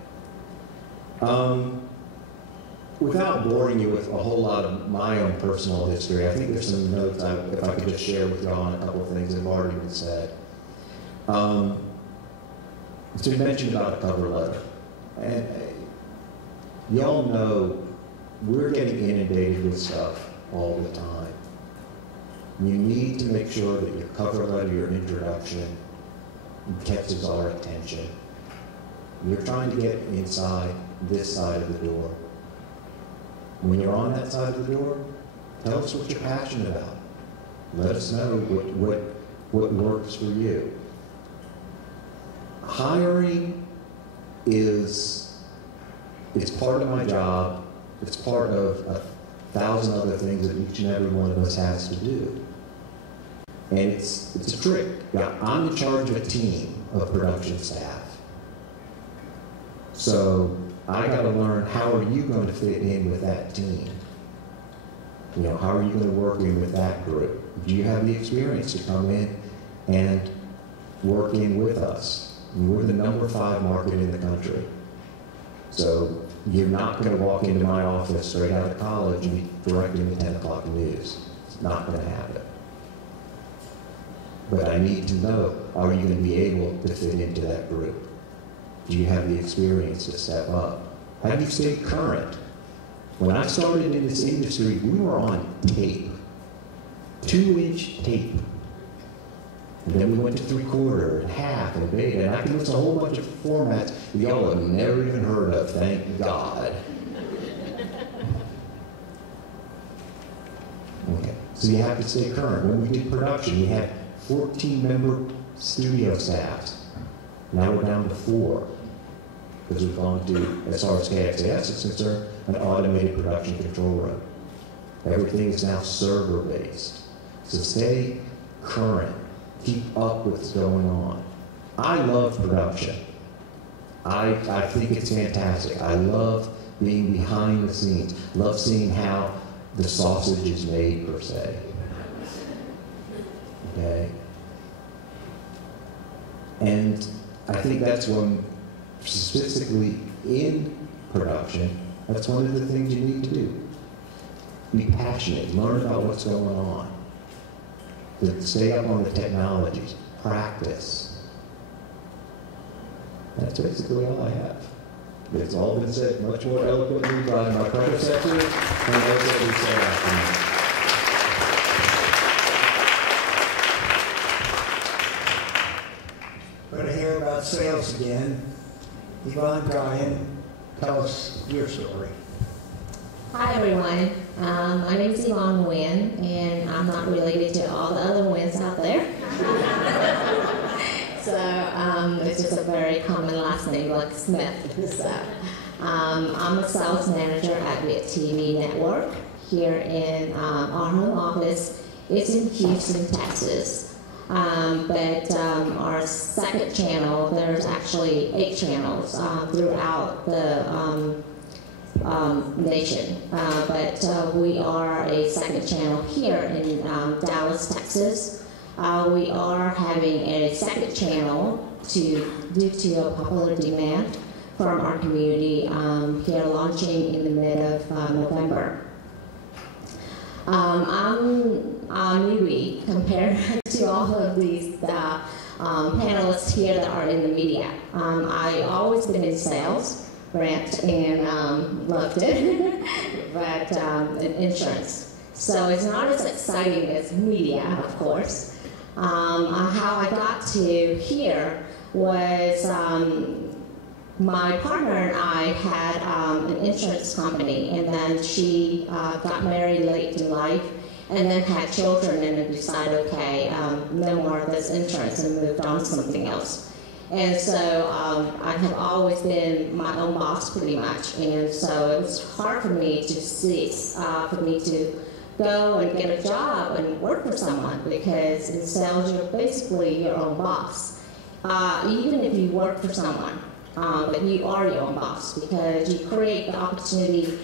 Without boring you with a whole lot of my own personal history, I think there's some notes if I could just share with y'all on a couple of things that have already been said. It's been mentioned about a cover letter. And y'all know we're getting inundated with stuff all the time. You need to make sure that your cover letter, your introduction, catches our attention. You're trying to get inside this side of the door. When you're on that side of the door, Tell us what you're passionate about. Let us know what works for you. Hiring it's part of my job. It's part of 1,000 other things that each and every one of us has to do. And it's a trick. Now, I'm in charge of a team of production staff. So I got to learn, how are you going to fit in with that team? You know, how are you going to work in with that group? Do you have the experience to come in and work in with us? And we're the #5 market in the country. So you're not going to walk into my office straight out of college and be directing the 10 o'clock news. It's not going to happen. But I need to know, are you going to be able to fit into that group? Do you have the experience to step up? Have you stayed current? When I started in this industry, we were on tape, 2-inch tape. And then we went to 3/4 and half and beta, and I can list a whole bunch of formats that y'all have never even heard of, thank God. Okay, so you have to stay current. When we did production, we had 14-member studio staffs. Now we're down to 4, because we've gone to, as far as KXAS is concerned, an automated production control room. Everything is now server-based. So stay current. Keep up with what's going on. I love production. I think it's fantastic. I love being behind the scenes. Love seeing how the sausage is made, per se. Okay? And I think that's when, specifically in production, that's one of the things you need to do. Be passionate, learn about what's going on. To stay up on the technologies, practice. That's basically all I have. It's all been said much more eloquently by my predecessor than those that we said after me. We're going to hear about sales again. Yvonne Bryan, tell us your story. Hi everyone, my name is Yvonne Nguyen, and I'm not related to all the other Nguyen's out there. So it's just a very common last name like Smith. So I'm a sales manager at Blvd Network here in our home office. It's in Houston, Texas. But our second channel, there's actually 8 channels throughout the nation, but we are a second channel here in Dallas, Texas. We are having a second channel due to a popular demand from our community here, launching in the mid of November. I'm newbie compared to all of these panelists here that are in the media. I always been in sales, Grant, and loved it, but in insurance. So it's not as exciting as media, of course. How I got to here was my partner and I had an insurance company, and then she got married late in life, and then had children, and then decided, okay, no more of this insurance, and moved on to something else. And so I have always been my own boss pretty much, and so it was hard for me to for me to go and get a job and work for someone, because in sales you're basically your own boss. Even if you work for someone, but you are your own boss, because you create the opportunity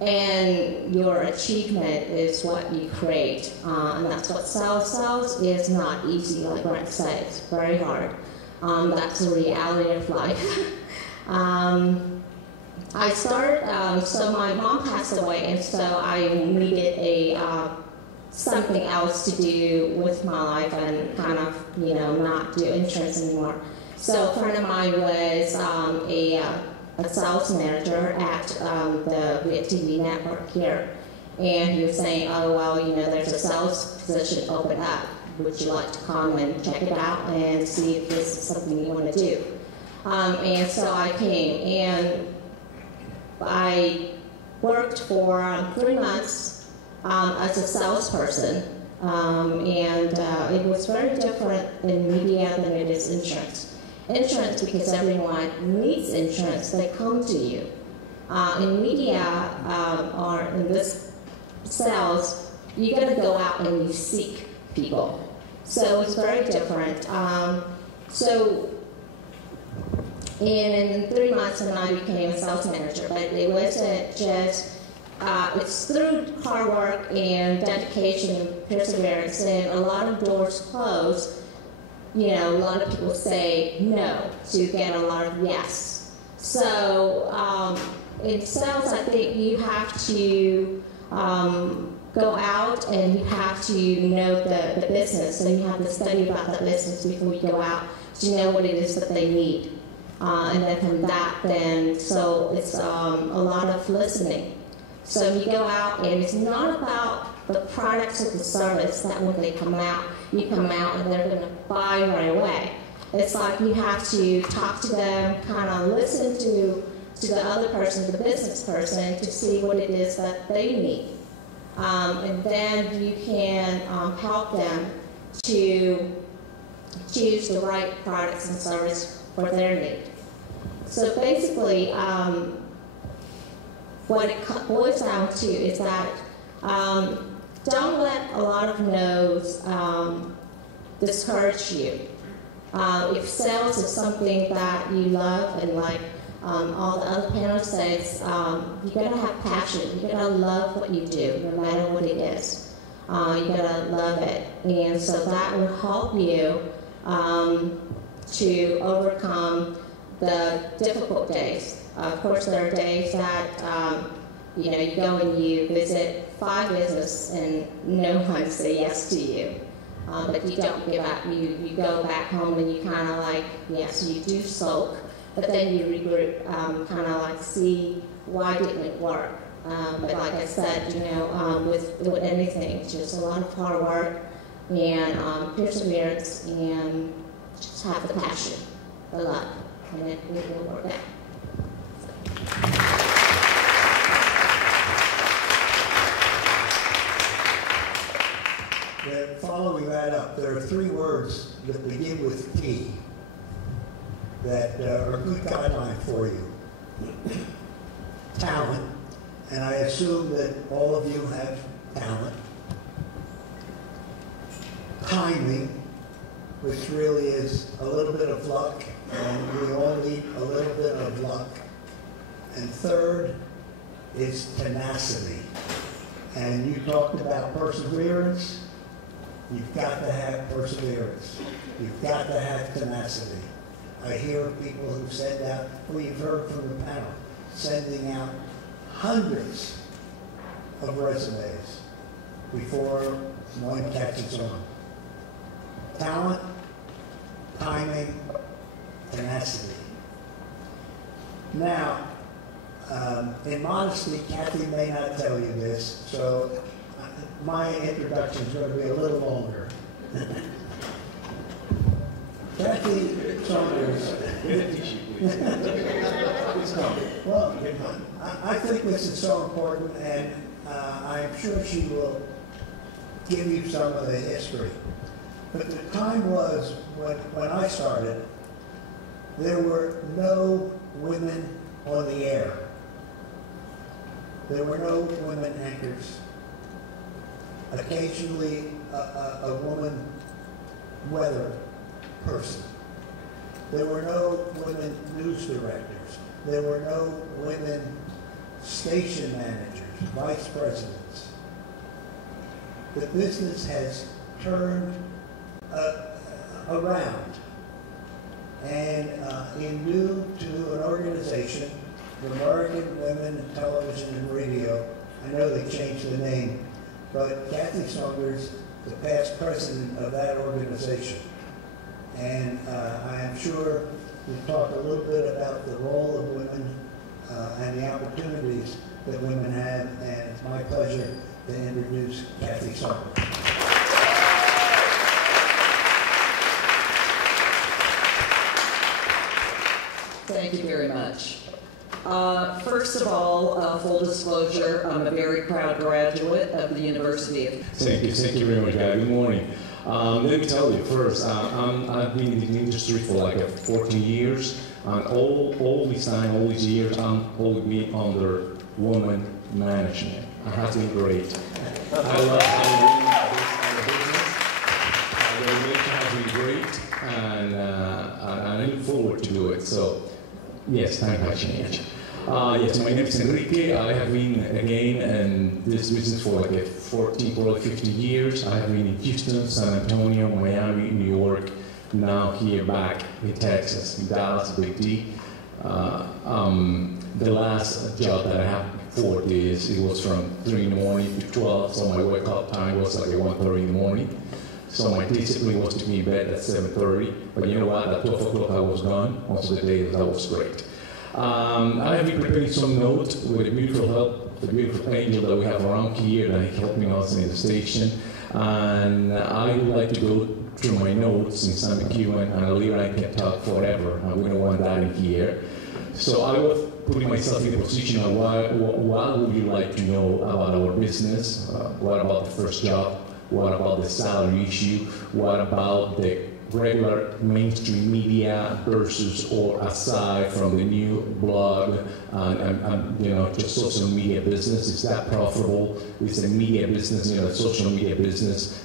and your achievement is what you create. And that's what sales is not easy, like Brent said, it's very hard. That's the reality of life. I started, so my mom passed away, and so I needed something else to do with my life and kind of, not do insurance anymore. So a friend of mine was a sales manager at the Blvd Network here, and he was saying, oh, well, there's a sales position open up. Would you like to come and check it out and see if this is something you want to do? And so I came, and I worked for 3 months, as a salesperson. It was very different in media than it is insurance. Insurance, because everyone needs insurance, they come to you. In media or in this sales, you got to go out and you seek people. So it's very different. In 3 months, and I became a sales manager, but it wasn't just, it's through hard work and dedication and perseverance, and a lot of doors close. You know, a lot of people say no to get a lot of yes. So in sales, I think you have to go out and you have to know the business, and you have to study about the business before you go out to know what it is that they need. And then from that, so it's a lot of listening. So you go out, and it's not about the products or the service that when they come out, you come out and they're going to buy right away. It's like you have to talk to them, kind of listen to the other person, the business person, to see what it is that they need. And then you can help them to choose the right products and service for their need. So basically, what it boils down to is that don't let a lot of no's discourage you. If sales is something that you love, and like all the other panelists says, you gotta have passion. You gotta love what you do, no matter what it is. You gotta love it, and so that will help you to overcome the difficult days. Of course, there are days that you know, you go and you visit 5 businesses and no one say yes to you. But you don't give up. You go back home and you kind of like, yes, you do sulk, but then you regroup, kind of like see why didn't it work. But like I said, you know, with anything, it's just a lot of hard work and perseverance, and just have the passion, the love, and it will work out. Then following that up, there are 3 words that begin with T that are a good guideline for you. Talent, and I assume that all of you have talent. Timing, which really is a little bit of luck, and we all need a little bit of luck. And third is tenacity. And you talked about perseverance. You've got to have perseverance. You've got to have tenacity. I hear people who send out, well, you've heard from the panel, sending out hundreds of resumes before one catches on. Talent, timing, tenacity. Now, in modesty, Kathy may not tell you this, so my introduction is going to be a little longer. Kathy Saunders. Well, I think this is so important, and I'm sure she will give you some of the history. But the time was, when I started, there were no women on the air. There were no women anchors. Occasionally, a woman weather person. There were no women news directors. There were no women station managers, vice presidents. The business has turned around. And due to an organization, the American Women in Television and Radio, I know they changed the name, but Kathy Saunders, the past president of that organization. And I am sure we'll talk a little bit about the role of women and the opportunities that women have, and it's my pleasure to introduce Kathy Saunders. Thank you very much. First first of all, full disclosure, I'm a very proud graduate of the University of... Thank you very much, guys. Good morning. Let me tell you first, I've been in the industry for like 14 years, and all this time, all these years, I'm always been under woman management. It has been great. I love how we run this business. The relation has been great, and I look forward to do it. So, yes, time has changed. Yes, my name is Enrique. I have been, again, in this business for like 14, probably 15 years. I have been in Houston, San Antonio, Miami, New York, now here back in Texas, in Dallas, Blvd. The last job that I had before this, it was from 3 in the morning to 12, so my wake-up time was like 1:30 in the morning. So my discipline was to be in bed at 7:30, but you know what, at 12 o'clock I was gone. Most of the day that was great. I have been preparing some notes with the beautiful help, the beautiful angel that we have around here that helped me also in the station. And I would like to go through my notes since I'm a Cuban and a leader I can talk forever, and we don't want that in here. So I was putting myself in a position of what would you like to know about our business? What about the first job? What about the salary issue? What about the regular mainstream media versus or aside from the new blog and you know, just social media business? Is that profitable? Is the media business, you know, social media business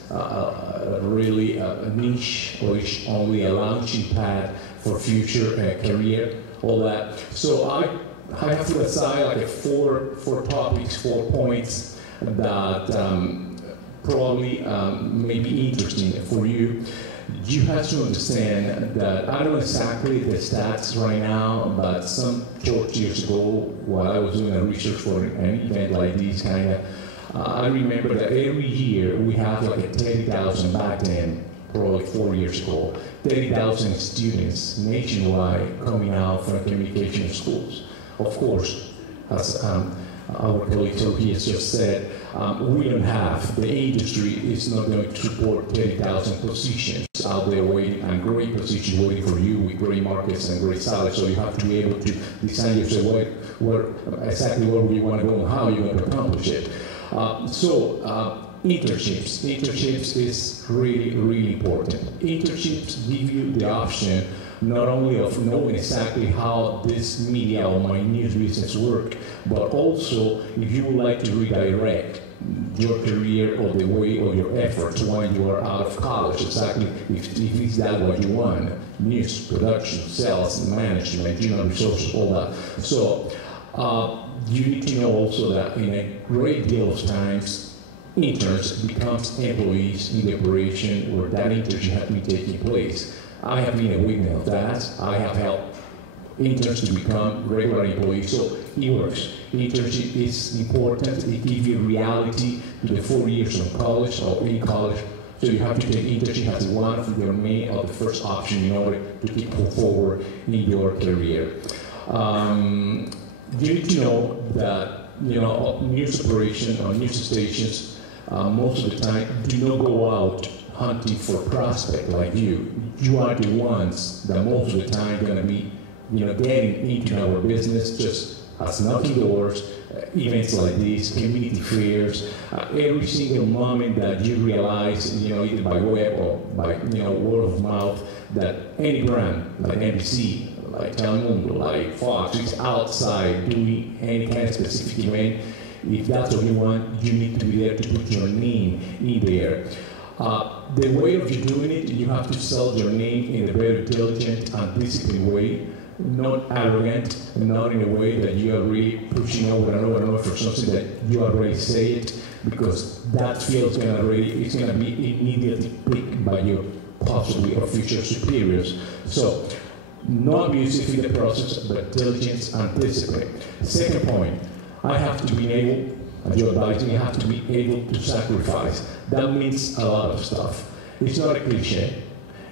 really a niche, or is only a launching pad for future career? All that. So I have put aside like four topics, 4 points that probably may be interesting for you. You have to understand that I don't know exactly the stats right now, but some short years ago, while I was doing a research for an event like this kind of, I remember that every year we have like 30,000 back then, probably 4 years ago, 30,000 students nationwide coming out from communication schools. Of course, as our colleague Toby has just said, we don't have, the industry is not going to support 30,000 positions out there waiting, and great positions waiting for you with great markets and great salaries. So you have to be able to design yourself exactly where you want to go and how you're going to accomplish it. Internships is really, really important. Internships give you the option not only of knowing exactly how this media or my news business work, but also if you would like to redirect your career or the way or your efforts when you are out of college, exactly if is that what you want, news, production, sales, management, human resources, all that. So you need to know also that in a great deal of times, interns becomes employees in the operation where that internship has been taking place. I have been a witness of that. I have helped interns to become regular employees, so it works. Internship is important. It gives you reality to the 4 years of college or in college. So you have to take internship as one of your main or the first option in order to keep forward in your career. You need to know that, you know, news operation or news stations most of the time do not go out hunting for prospect like you. You are the ones that most of the time going to be, you know, getting into our business just as knocking doors, events like these, community fairs, every single moment that you realize, you know, either by web or by, you know, word of mouth, that any brand like NBC, like Telemundo, like Fox is outside doing any kind of specific event. If that's what you want, you need to be there to put your name in there. The way of you doing it, you have to sell your name in a very diligent and disciplined way, not arrogant, not in a way that you are really pushing over and over and over for something that you already say it, because that feels gonna really, it's gonna be immediately picked by your possibly or future superiors. So, not abusive in the process, but diligence and discipline. Second point, I have to be able, as you're advising, you have to be able to sacrifice. That means a lot of stuff. It's not a cliche.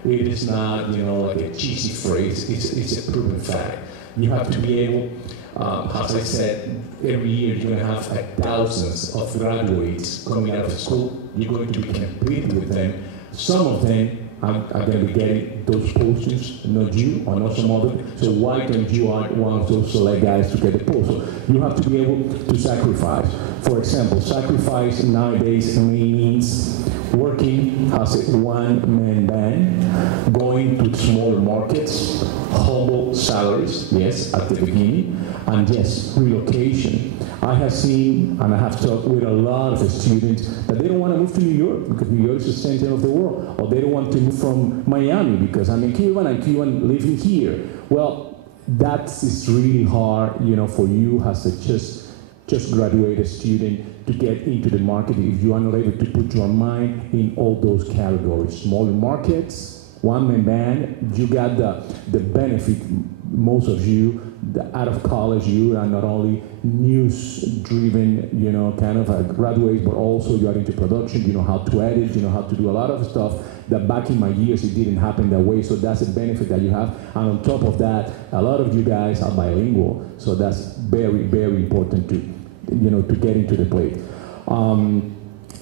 It is not, you know, like a cheesy phrase. It's a proven fact. You have to be able, as I said, every year you're going to have thousands of graduates coming out of school. You're going to be competing with them. Some of them I'm going to be getting those postings, not you or not some other. So why don't you aren't one of those select guys to get the post? So you have to be able to sacrifice. For example, sacrifice nowadays means working as a one-man band, going to smaller markets, humble salaries, yes, at the beginning, and yes, relocation. I have seen and I have talked with a lot of students that they don't want to move to New York because New York is the center of the world, or they don't want to move from Miami because I'm a Cuban and Cuban living here. Well, that is really hard, you know, for you as a just graduated student to get into the market if you are not able to put your mind in all those categories. Smaller markets, one-man band, you got the benefit, most of you, out of college, you are not only news-driven, you know, kind of a graduate, but also you are into production, you know how to edit, you know how to do a lot of stuff that back in my years, it didn't happen that way, so that's a benefit that you have. And on top of that, a lot of you guys are bilingual, so that's very, very important to, you know, to get into the plate.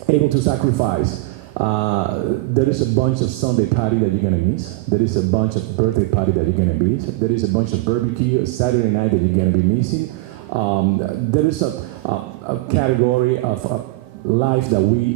Able to sacrifice. There is a bunch of Sunday party that you're gonna miss. There is a bunch of birthday party that you're gonna miss. There is a bunch of barbecue Saturday night that you're gonna be missing. There is a category of life that we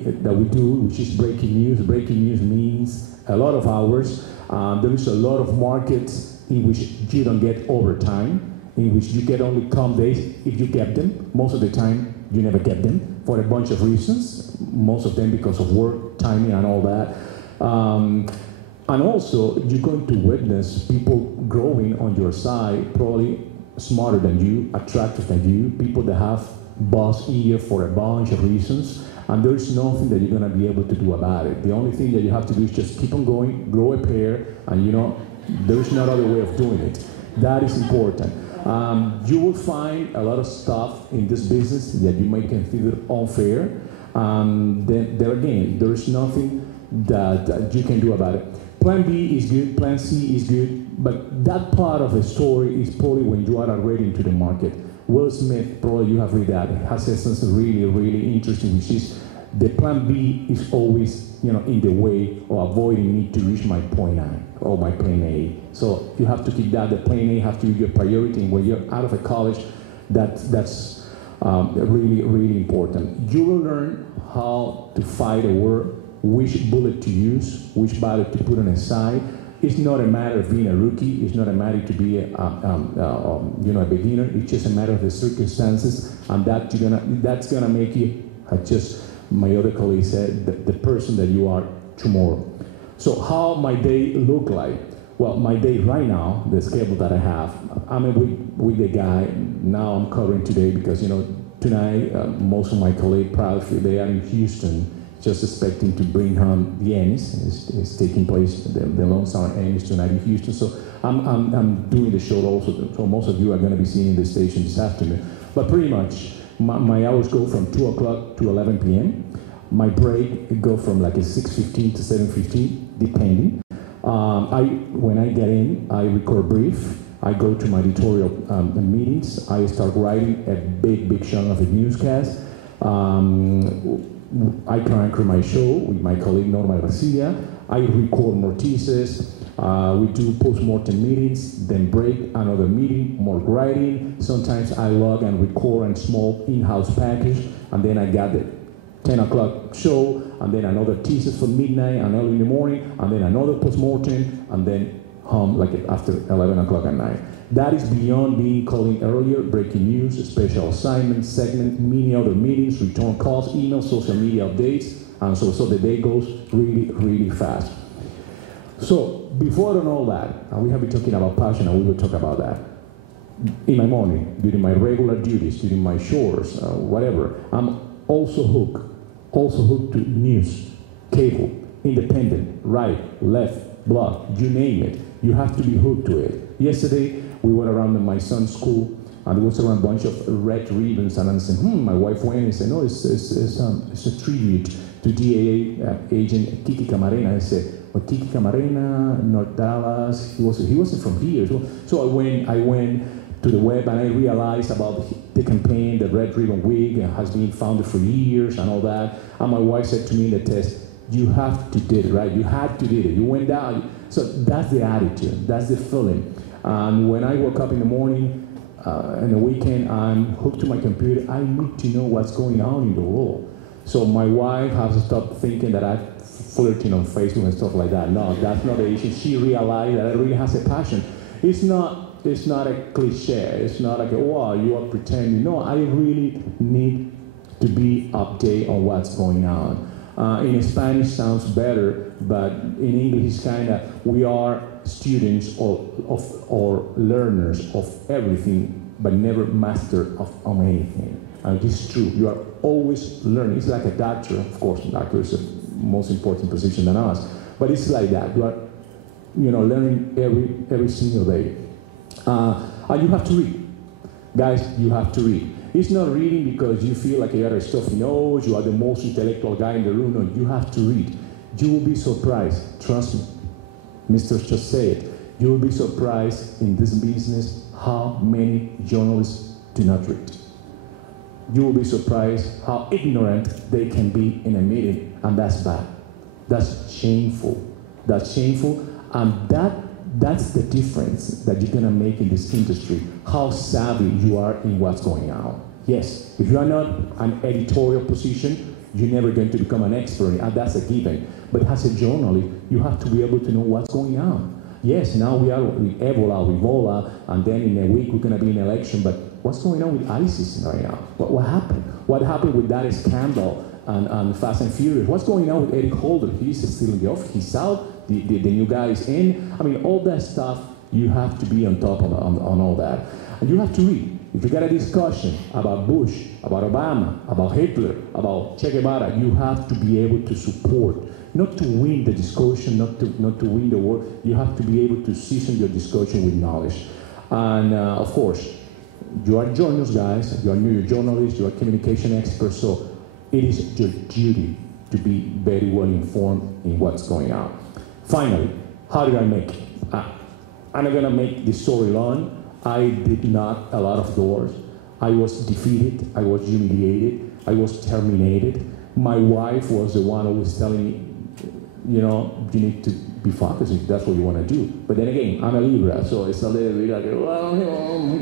do, which is breaking news. Breaking news means a lot of hours. There is a lot of markets in which you don't get overtime, in which you get only calm days if you get them. Most of the time, you never get them for a bunch of reasons, most of them because of work, timing, and all that. And also, you're going to witness people growing on your side, probably smarter than you, attractive than you, people that have boss ear for a bunch of reasons, and there's nothing that you're going to be able to do about it. The only thing that you have to do is just keep on going, grow a pair, and you know, there's no other way of doing it. That is important. You will find a lot of stuff in this business that you may consider unfair. Then there again, there is nothing that you can do about it. Plan B is good, Plan C is good, but that part of the story is probably when you are already into the market. Will Smith, probably you have read that, has something really, really interesting, which is the Plan B is always, you know, in the way or avoiding me to reach my point I or my Plan A. So you have to keep that. The Plan A have to be your priority. And when you're out of a college, that's really, really important. You will learn how to fight a war, which bullet to use, which bullet to put on a side. It's not a matter of being a rookie. It's not a matter to be a beginner. It's just a matter of the circumstances, and that's gonna make you just. My other colleague said, the person that you are tomorrow. So how my day look like? Well, my day right now, the schedule that I have, I'm with the guy. Now I'm covering today because, you know, tonight, most of my colleagues, probably they are in Houston, just expecting to bring home the Emmys. It's taking place, the Lone Star Emmys tonight in Houston. So I'm doing the show also. So most of you are going to be seeing the station this afternoon. But pretty much, my hours go from 2 o'clock to 11 p.m. My break go from like a 6:15 to 7:15, depending. When I get in, I record brief. I go to my editorial meetings. I start writing a big chunk of a newscast. I can anchor my show with my colleague Norma Garcia. I record more teasers. We do post-mortem meetings, then break, another meeting, more writing. Sometimes I log and record a small in-house package, and then I got the 10 o'clock show, and then another teaser for midnight and early in the morning, and then another post-mortem, and then home like after 11 o'clock at night. That is beyond being calling earlier, breaking news, special assignments, segment, many other meetings, return calls, emails, social media updates, and so the day goes really, really fast. So before I done all that, and we have been talking about passion, and we will talk about that. In my morning, during my regular duties, during my chores, whatever, I'm also hooked to news, cable, independent, right, left, blog, you name it. You have to be hooked to it. Yesterday, we went around in my son's school, and there was around a bunch of red ribbons, and I said, my wife went and said, no, it's a tribute to DAA agent Kiki Camarena. I said, well, Kiki Camarena, North Dallas, he wasn't from here. So I went to the web and I realized about the campaign, the Red Ribbon Week has been founded for years and all that. And my wife said to me in the test, you have to do it, right? You had to do it. You went down. So that's the attitude. That's the feeling. And when I woke up in the morning, and the weekend, I'm hooked to my computer. I need to know what's going on in the world. So my wife has to stop thinking that I'm flirting on Facebook and stuff like that. No, that's not the issue. She realized that I really has a passion. It's not a cliche. It's not like, wow, you are pretending. No, I really need to be updated on what's going on. In Spanish sounds better, but in English it's kind of, we are students or learners of everything, but never master of anything. And this is true. You are always learning. It's like a doctor, of course. A doctor is the most important position than us, but it's like that. You are, learning every single day. And you have to read, guys. You have to read. It's not reading because you feel like you got a stuffy nose. You are the most intellectual guy in the room. No, you have to read. You will be surprised. Trust me. Mr. just said it. You will be surprised in this business how many journalists do not read. You will be surprised how ignorant they can be in a meeting, and that's bad. That's shameful. That's shameful, and that's the difference that you're gonna make in this industry, how savvy you are in what's going on. Yes, if you are not an editorial position, you're never going to become an expert, and that's a given. But as a journalist, you have to be able to know what's going on. Yes, now we are with Ebola, and then in a week we're going to be in election, but what's going on with ISIS right now? What happened? What happened with that scandal and Fast and Furious? What's going on with Eric Holder? He's still in the office, he's out, the new guy is in. I mean, all that stuff, you have to be on top of on all that. And you have to read. If you got a discussion about Bush, about Obama, about Hitler, about Che Guevara, you have to be able to support. Not to win the discussion, not to win the war. You have to be able to season your discussion with knowledge. And of course, you are journalists, guys. You are new journalists. You are communication experts. So it is your duty to be very well informed in what's going on. Finally, how did I make it? I'm not gonna make this story long. I did not a lot of doors. I was defeated. I was humiliated. I was terminated. My wife was the one who was telling me, you need to be focused if that's what you want to do. But then again, I'm a Libra, so it's a little bit like, well,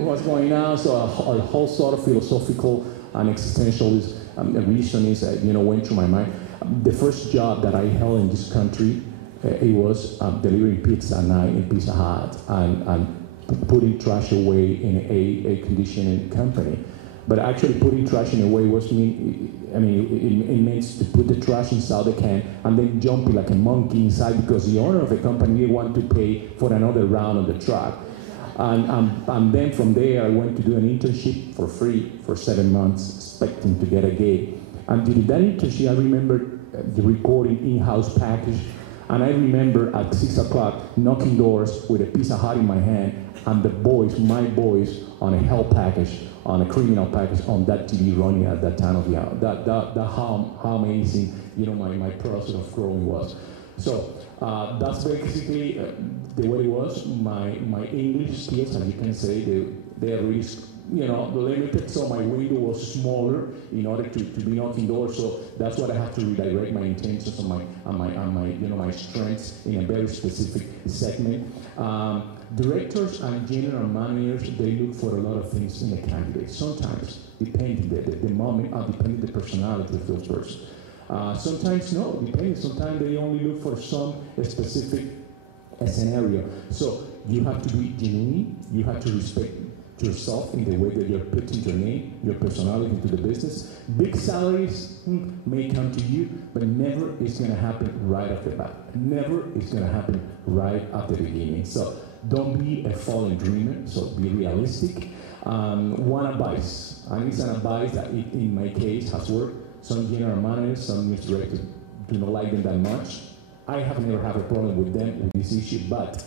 what's going on? So a whole sort of philosophical and existentialist reasonings, went through my mind. The first job that I held in this country, it was delivering pizza at night in Pizza Hut and putting trash away in a conditioning company. But actually putting trash in away was it means to put the trash inside the can and then jumping like a monkey inside because the owner of the company didn't want to pay for another round on the truck. And then from there, I went to do an internship for free for 7 months, expecting to get a gig. And during that internship, I remember the recording in-house package. And I remember at 6 o'clock knocking doors with a Pizza Hut in my hand and my boys on a hell package, on a criminal package on that TV running at that time of the hour. That how amazing, my process of growing was. So that's basically the way it was. My English skills, as you can say, they are really, limited. So my window was smaller in order to be knocking doors. So that's what I have to redirect my intentions and my strengths in a very specific segment. Directors and general managers, they look for a lot of things in a candidate. Sometimes, depending the moment, depending the personality of those persons. Sometimes no, depending. Sometimes they only look for some specific scenario. So you have to be genuine. You have to respect yourself in the way that you're putting your name, your personality into the business. Big salaries may come to you, but never is going to happen right off the bat. Never is going to happen right at the beginning. So don't be a fallen dreamer. So be realistic. One advice, and it's an advice that in my case has worked. Some general managers, some news directors do not like them that much. I have never had a problem with them with this issue, but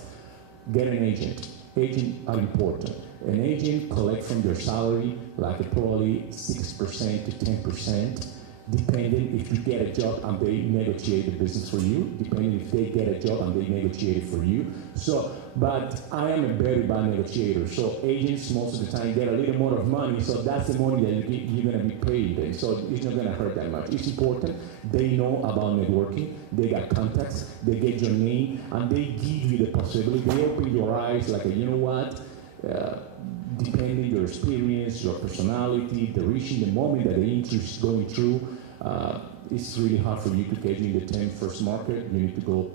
get an agent. Agents are important. An agent collects from your salary like probably 6% to 10%. depending if you get a job and they negotiate the business for you, depending if they get a job and they negotiate it for you. So, but I am a very bad negotiator, so agents most of the time get a little more of money, so that's the money that you're going to be paid then, so it's not going to hurt that much. It's important. They know about networking, they got contacts, they get your name, and they give you the possibility, they open your eyes like, you know what, depending your experience, your personality, the reaching the moment that the industry is going through, it's really hard for you to get in the 10 first market. You need to go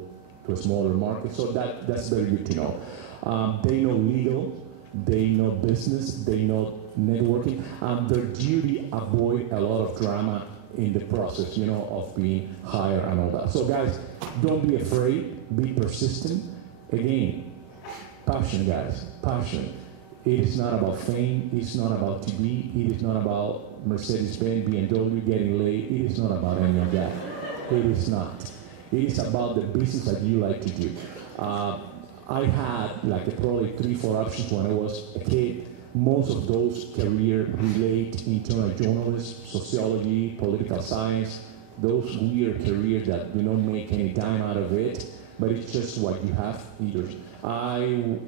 to a smaller market. So that's very good to know. They know legal, they know business, they know networking, and their duty avoid a lot of drama in the process, you know, of being hired and all that. So guys, don't be afraid, be persistent. Again, passion, guys, passion. It is not about fame, it's not about TV, it is not about Mercedes-Benz, BMW getting laid, it is not about any of that. It is not. It is about the business that you like to do. I had like probably 3-4 options when I was a kid. Most of those careers relate internal journalism, sociology, political science, those weird careers that you don't make any time out of it, but it's just what you have either. I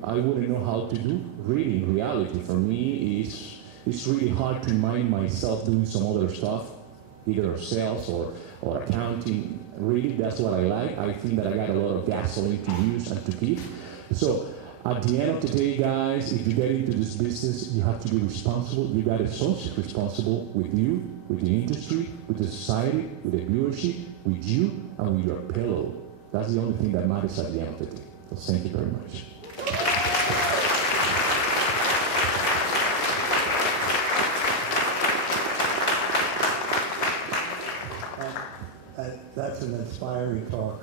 wouldn't know how to do really in reality. For me, it's really hard to mind myself doing some other stuff, either sales or accounting. Really, that's what I like. I think that I got a lot of gasoline to use and to keep. So at the end of the day, guys, if you get into this business, you have to be responsible. You got to be so responsible with you, with the industry, with the society, with the viewership, with you, and with your pillow. That's the only thing that matters at the end of the day. So thank you very much. That's an inspiring talk.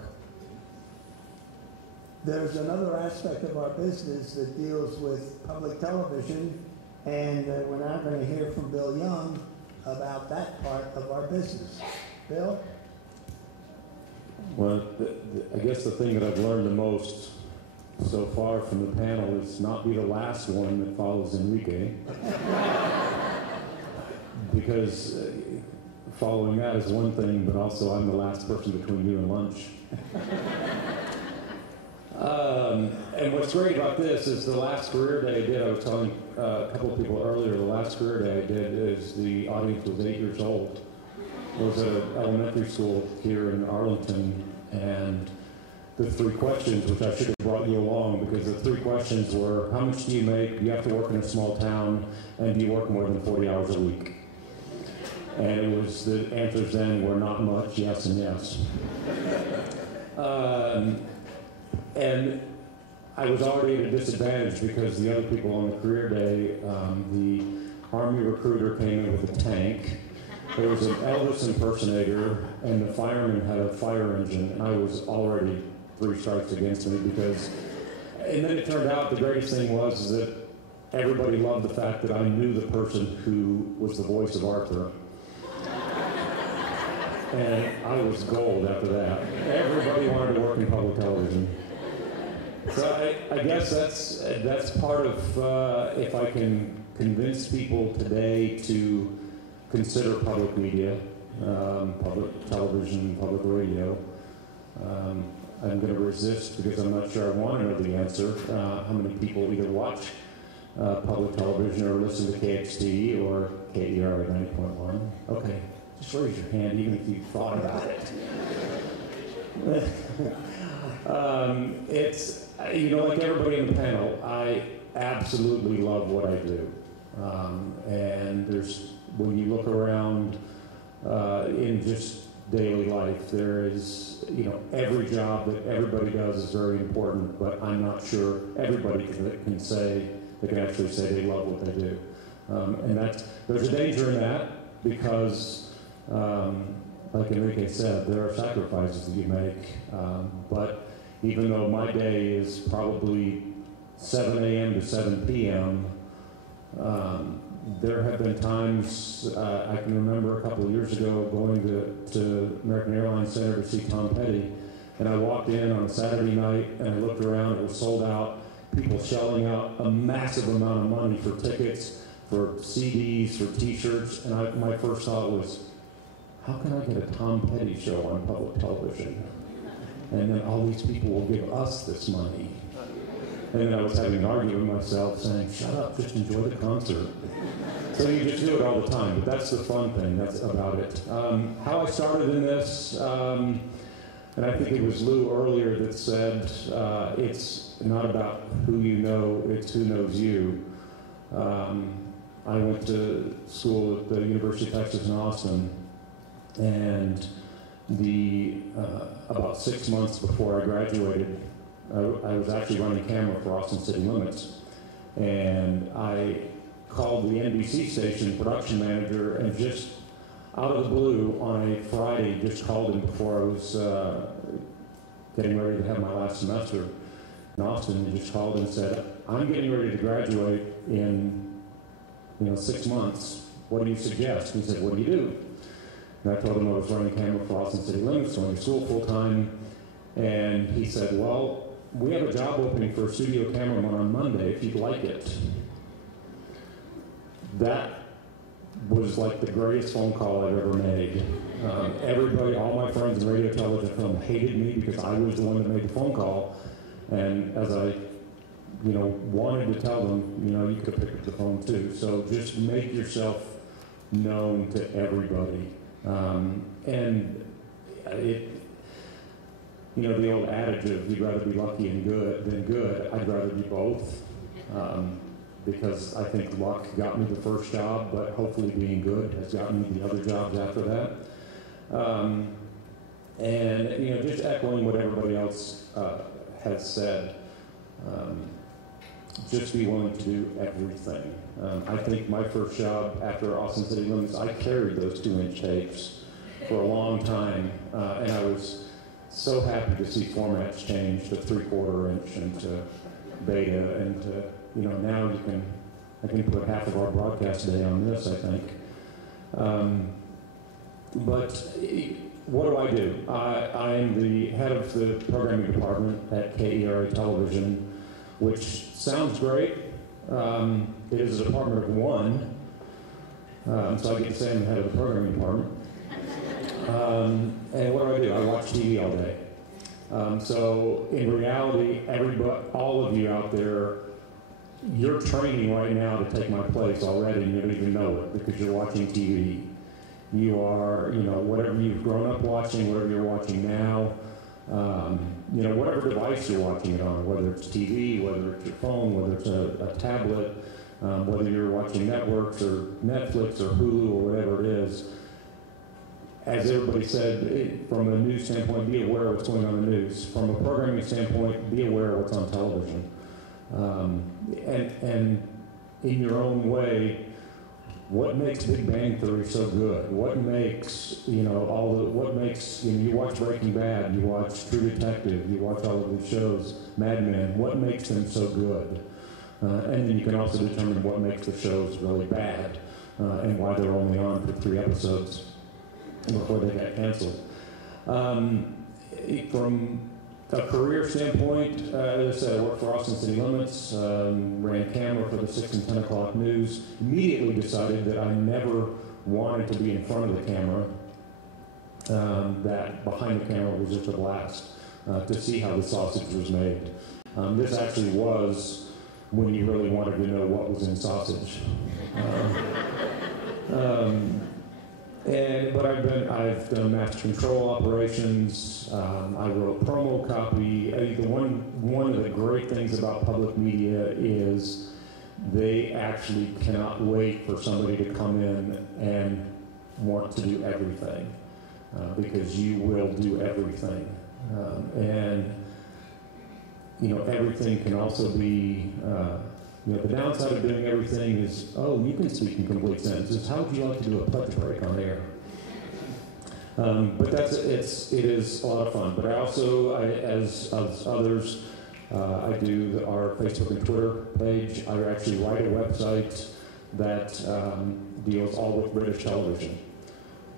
There's another aspect of our business that deals with public television, and we're now going to hear from Bill Young about that part of our business. Bill? Well, I guess the thing that I've learned the most so far from the panel is not be the last one that follows Enrique. Because following that is one thing, but also I'm the last person between you and lunch. And what's great about this is the last career day I did, I was telling a couple of people earlier, the last career day I did is the audience was 8 years old. I was at an elementary school here in Arlington, and the 3 questions, which I should have brought you along, because the 3 questions were, how much do you make, do you have to work in a small town, and do you work more than 40 hours a week? And it was, the answers then were not much, yes and yes. And I was already at a disadvantage because the other people on the career day, the Army recruiter came in with a tank. There was an Elvis impersonator, and the fireman had a fire engine, and I was already 3 strikes against me because, and then it turned out the greatest thing was that everybody loved the fact that I knew the person who was the voice of Arthur. And I was gold after that. Everybody wanted to work in public television. So I guess that's part of, if I can convince people today to consider public media, public television, public radio. I'm going to resist because I'm not sure I want to know the answer. How many people either watch public television or listen to KXT or KER 90.1? Okay, just raise your hand even if you thought about it. It's, you know, like everybody in the panel, I absolutely love what I do. And there's, when you look around in just daily life, there is, you know, every job that everybody does is very important, but I'm not sure everybody can say, they can actually say they love what they do. And that's, there's a danger in that because, like Enrique said, there are sacrifices that you make, but even though my day is probably 7 a.m. to 7 p.m., there have been times, I can remember a couple of years ago going to American Airlines Center to see Tom Petty, and I walked in on a Saturday night and I looked around, it was sold out, people shelling out a massive amount of money for tickets, for CDs, for t-shirts, and my first thought was, how can I get a Tom Petty show on public television? And then all these people will give us this money. And then I was having an argument with myself saying, shut up, just enjoy the concert. So you just do it all the time, but that's the fun thing, that's about it. How I started in this, and I think it was Lou earlier that said, it's not about who you know, it's who knows you. I went to school at the University of Texas in Austin, and about 6 months before I graduated, I was actually running camera for Austin City Limits, and I called the NBC station production manager, and just out of the blue on a Friday, just called him before I was getting ready to have my last semester in Austin, and just called and said, I'm getting ready to graduate in 6 months. What do you suggest? He said, what do you do? And I told him I was running camera for Austin City Limits, going to school full time, and he said, well, we have a job opening for a studio cameraman on Monday if you'd like it. That was like the greatest phone call I've ever made. Everybody, all my friends in radio, television, film hated me because I was the one that made the phone call. And as I, wanted to tell them, you could pick up the phone too. So just make yourself known to everybody. And it, the old adage of you'd rather be lucky and good than good, I'd rather be both. Because I think luck got me the first job, but hopefully being good has gotten me the other jobs after that. And just echoing what everybody else has said, just be willing to do everything. I think my first job after Austin City Limits, I carried those 2-inch tapes for a long time, and I was so happy to see formats change to 3/4 inch and to beta and to now I can put half of our broadcast day on this, I think. But what do? I am the head of the programming department at KERA Television, which sounds great. It is a department of one, so I get to say I'm the head of the programming department. And what do? I watch TV all day. So in reality, all of you out there, you're training right now to take my place already, and you don't even know it because you're watching TV. You are, whatever you've grown up watching, whatever you're watching now, whatever device you're watching it on, whether it's TV, whether it's your phone, whether it's a tablet, whether you're watching networks or Netflix or Hulu or whatever it is. As everybody said, from a news standpoint, be aware of what's going on in the news. From a programming standpoint, be aware of what's on television. And in your own way, what makes Big Bang Theory so good? What makes, you watch Breaking Bad, you watch True Detective, you watch all of these shows, Mad Men, what makes them so good? And then you can also determine what makes the shows really bad and why they're only on for 3 episodes before they got canceled. From a career standpoint, as I said, I worked for Austin City Limits, ran camera for the 6 and 10 o'clock news, immediately decided that I never wanted to be in front of the camera, that behind the camera was just a blast to see how the sausage was made. This actually was when you really wanted to know what was in sausage. But I've done master control operations. I wrote promo copy. One of the great things about public media is they actually cannot wait for somebody to come in and want to do everything because you will do everything. Everything can also be. The downside of doing everything is, you can speak in complete sentences. How would you like to do a punch break on air? But it is a lot of fun. But I also, as others, I do our Facebook and Twitter page. I actually write a website that deals all with British television.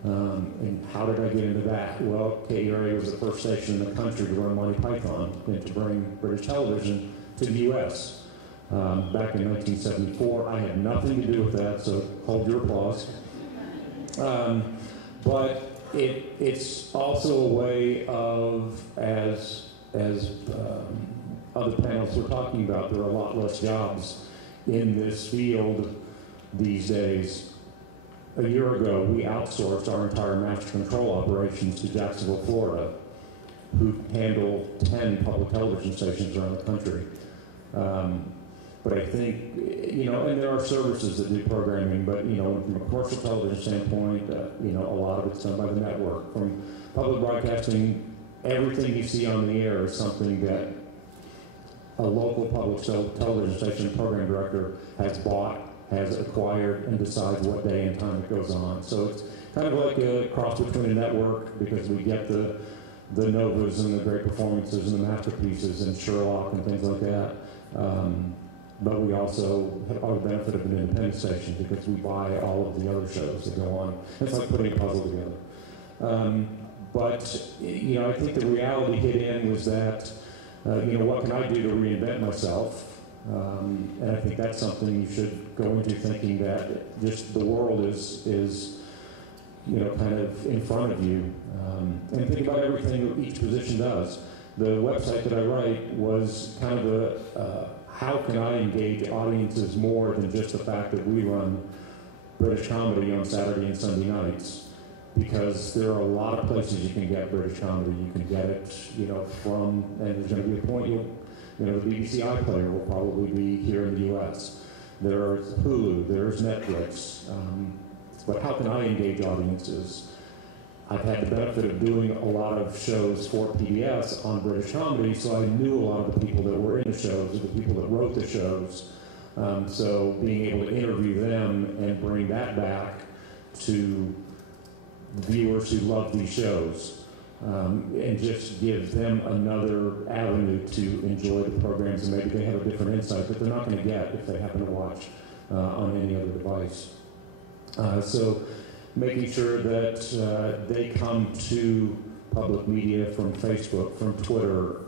And how did I get into that? Well, KERA was the first station in the country to run Monty Python and to bring British television to the U.S. Back in 1974. I had nothing to do with that, so hold your applause. But it's also a way of, as other panels were talking about, there are a lot less jobs in this field these days. A year ago, we outsourced our entire master control operations to Jacksonville, Florida, who handle 10 public television stations around the country. But I think, and there are services that do programming, but, from a commercial television standpoint, a lot of it's done by the network. From public broadcasting, everything you see on the air is something that a local public television station program director has bought, has acquired, and decides what day and time it goes on. So it's kind of like a cross between a network, because we get the Novas and the great performances and the masterpieces and Sherlock and things like that. But we also have our benefit of an independent station because we buy all of the other shows that go on. It's like putting a puzzle together. But I think the reality hit in was that, what can I do to reinvent myself? And I think that's something you should go into thinking that just the world is kind of in front of you. And think about everything that each position does. The website that I write was kind of a how can I engage audiences more than just the fact that we run British comedy on Saturday and Sunday nights, because there are a lot of places you can get British comedy. You can get it, from, and there's going to be a point, the BBC iPlayer will probably be here in the U.S. There's Hulu, there's Netflix. But how can I engage audiences? I've had the benefit of doing a lot of shows for PBS on British comedy, so I knew a lot of the people that were in the shows, the people that wrote the shows. So being able to interview them and bring that back to viewers who love these shows, and just give them another avenue to enjoy the programs, and maybe they have a different insight that they're not going to get if they happen to watch on any other device. So making sure that they come to public media from Facebook, from Twitter.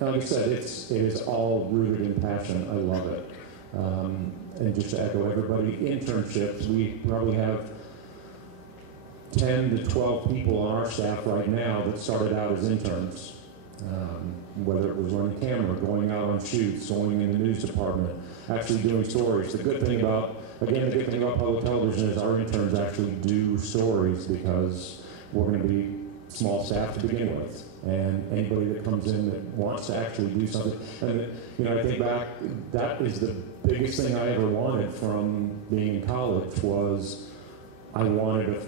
Like I said, it is all rooted in passion. I love it. And just to echo everybody, internships, we probably have 10 to 12 people on our staff right now that started out as interns. Whether it was running camera, going out on shoots, going in the news department, actually doing stories. The good thing about public television is our interns actually do stories, because we're going to be small staff to begin with. And anybody that comes in that wants to actually do something. And, I think back, that is the biggest thing I ever wanted from being in college was I wanted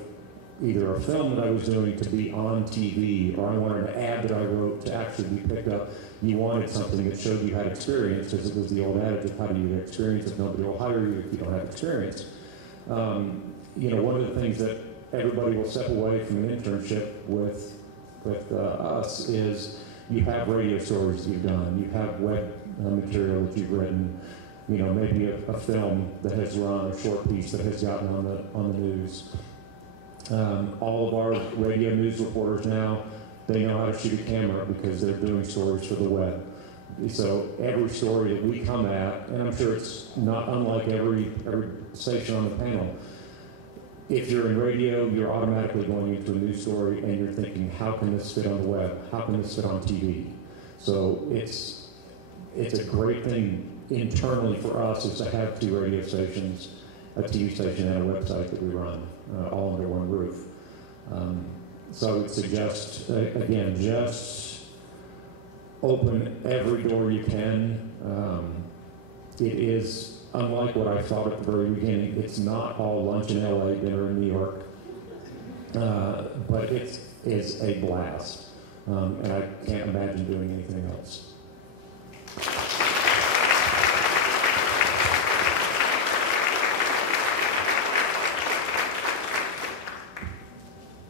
either a film that I was doing to be on TV, or I wanted an ad that I wrote to actually be picked up. You wanted something that showed you had experience, because it was the old adage of how do you get experience if nobody will hire you if you don't have experience. One of the things that everybody will step away from an internship with us is you have radio stories that you've done, you have web material that you've written, maybe a film that has run, a short piece that has gotten on the news. All of our radio news reporters now, they know how to shoot a camera because they're doing stories for the web. So every story that we come at, and I'm sure it's not unlike every station on the panel, if you're in radio, you're automatically going into a news story and you're thinking, how can this fit on the web? How can this fit on TV? So it's a great thing internally for us is to have 2 radio stations, a TV station and a website that we run, all under one roof. So I would suggest, again, just open every door you can. It is, unlike what I thought at the very beginning, it's not all lunch in LA, dinner in New York, but it is a blast, and I can't imagine doing anything else.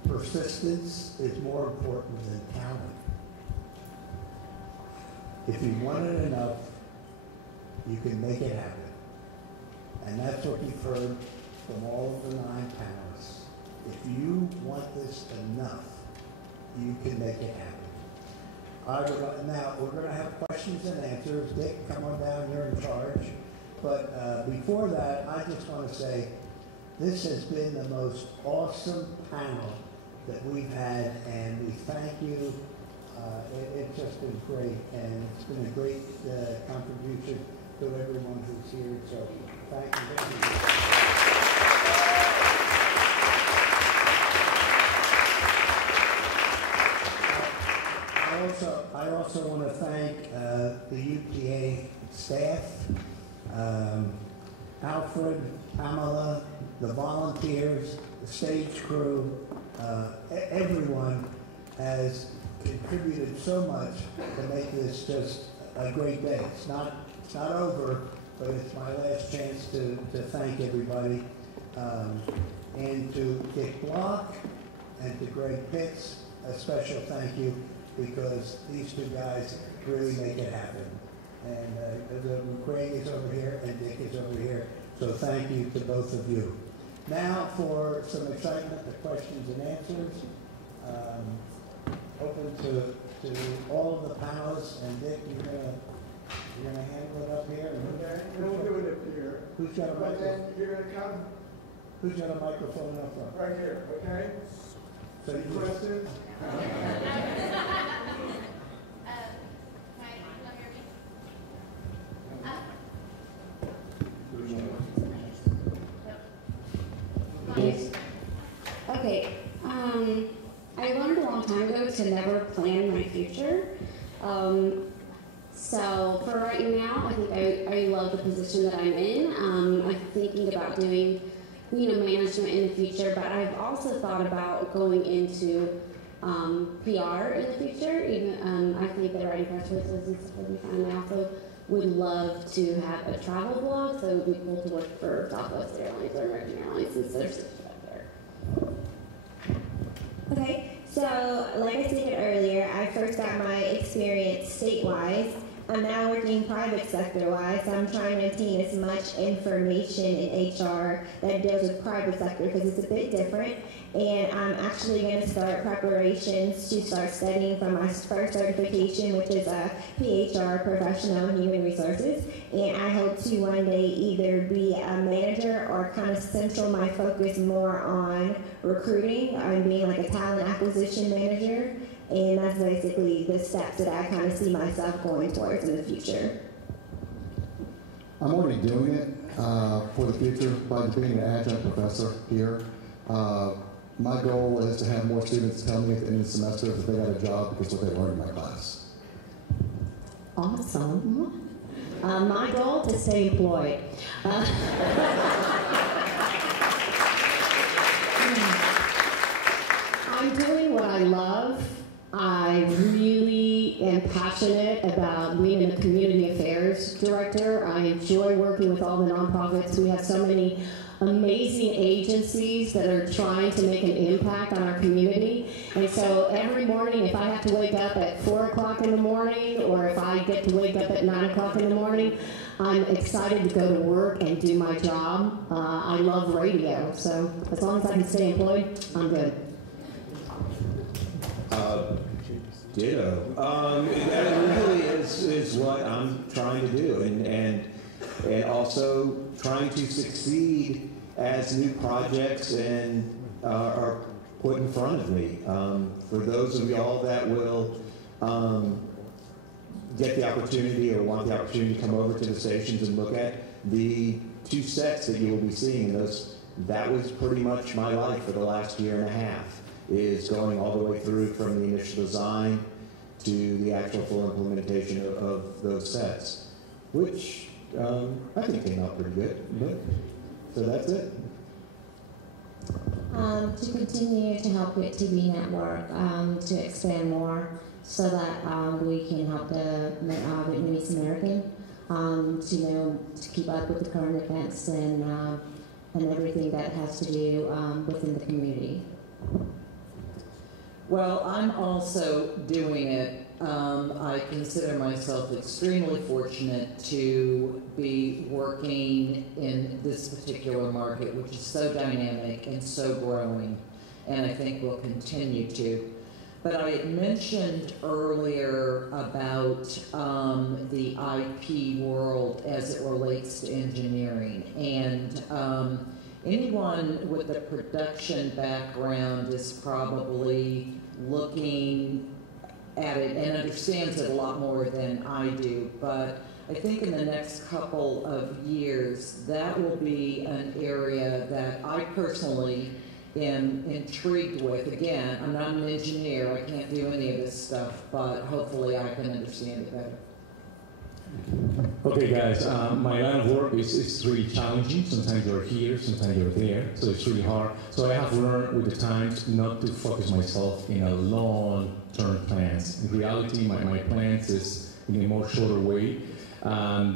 Persistence is more important than talent. If you want it enough, you can make it happen. And that's what you've heard from all of the 9 panelists. If you want this enough, you can make it happen. Now, we're going to have questions and answers. Dick, come on down, you're in charge. But before that, I just want to say, This has been the most awesome panel that we've had, and we thank you. It's just been great, and it's been a great contribution to everyone who's here, so thank you very much. I also want to thank the UTA staff, Alfred, Pamela, the volunteers, the stage crew, everyone has contributed so much to make this just a great day. It's not over, but it's my last chance to thank everybody. And to Dick Block and to Greg Pitts, a special thank you, because these two guys really make it happen. And Greg is over here and Dick is over here, so thank you to both of you. Now for some excitement, the questions and answers. Open to all of the panelists, and Dick, you're gonna handle it up here. Okay, we'll do it up here. Who's got a But then microphone? you're gonna come Who's got a microphone up front? right here, okay? So you just, Questions? Okay, I learned a long time ago to never plan my future. So for right now, I think I love the position that I'm in. I'm thinking about doing, management in the future, but I've also thought about going into PR in the future. Even I think that writing press releases is really fun. I also would love to have a travel blog, so it would be cool to work for Southwest Airlines or American Airlines since there's stuff up there. Okay, so like I stated earlier, I first got my experience state-wise. I'm now working private sector-wise, so I'm trying to obtain as much information in HR that deals with private sector because it's a bit different. And I'm actually going to start preparations to start studying for my first certification, which is a PHR, Professional Human Resources. And I hope to one day either be a manager or kind of central my focus more on recruiting and being like a talent acquisition manager. And that's basically the steps that I kind of see myself going towards in the future. I'm already doing it for the future by being an adjunct professor here. My goal is to have more students tell me at the end of the semester that they got a job because of what they learned in my class. Awesome. My goal to stay employed. I'm doing what I love. I really am passionate about being a community affairs director. I enjoy working with all the nonprofits. We have so many amazing agencies that are trying to make an impact on our community. And so every morning, if I have to wake up at 4 o'clock in the morning, or if I get to wake up at 9 o'clock in the morning, I'm excited to go to work and do my job. I love radio, so as long as I can stay employed, I'm good. Ditto. That really is what I'm trying to do, and also trying to succeed as new projects are put in front of me. For those of y'all that will get the opportunity or want the opportunity to come over to the stations and look at the 2 sets that you will be seeing, that was pretty much my life for the last year and a half, is going all the way through from the initial design to the actual full implementation of those sets, which I think came out pretty good. So that's it. To continue to help get TV Network to expand more so that we can help the Vietnamese American to keep up with the current events and everything that has to do within the community. Well, I'm also doing it. I consider myself extremely fortunate to be working in this particular market, which is so dynamic and so growing, and I think will continue to. But I had mentioned earlier about the IP world as it relates to engineering, and anyone with a production background is probably looking at it and understands it a lot more than I do, but I think in the next couple of years, that will be an area that I personally am intrigued with. Again, I'm not an engineer, I can't do any of this stuff, but hopefully I can understand it better. Okay, guys, my line of work is really challenging. Sometimes you're here, sometimes you're there, so it's really hard. So I have learned with the times not to focus myself in a long-term plans. In reality, my plans is in a more shorter way. And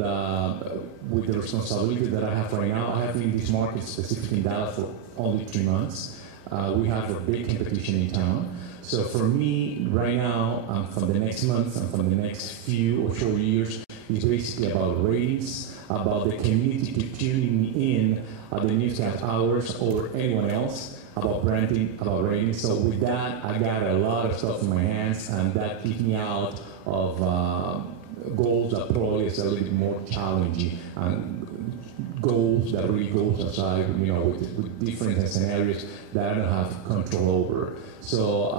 with the responsibility that I have right now, I have been in this market, specifically in Dallas, for only 3 months. We have a big competition in town. So for me, right now, from the next month and from the next few or short years, it's basically about ratings, about the community tuning in at the newscast hours over anyone else, about branding, about ratings. So with that, I got a lot of stuff in my hands, and that keeps me out of goals that probably is a little bit more challenging, and goals that really goes aside, with different scenarios that I don't have control over. So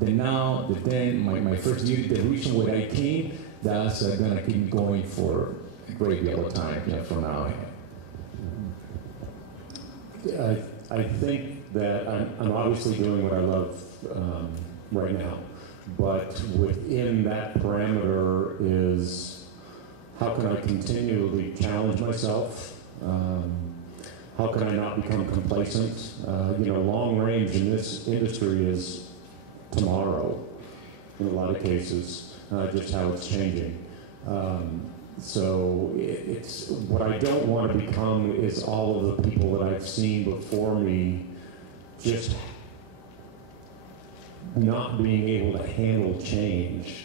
the now, the then, my first duty, the reason why I came, that's gonna keep going for a great deal of time, from now on. I think that I'm obviously doing what I love right now, but within that parameter is how can I continually challenge myself? How can I not become complacent? Long range in this industry is tomorrow in a lot of cases, just how it's changing. So it's what I don't want to become is all of the people that I've seen before me just not being able to handle change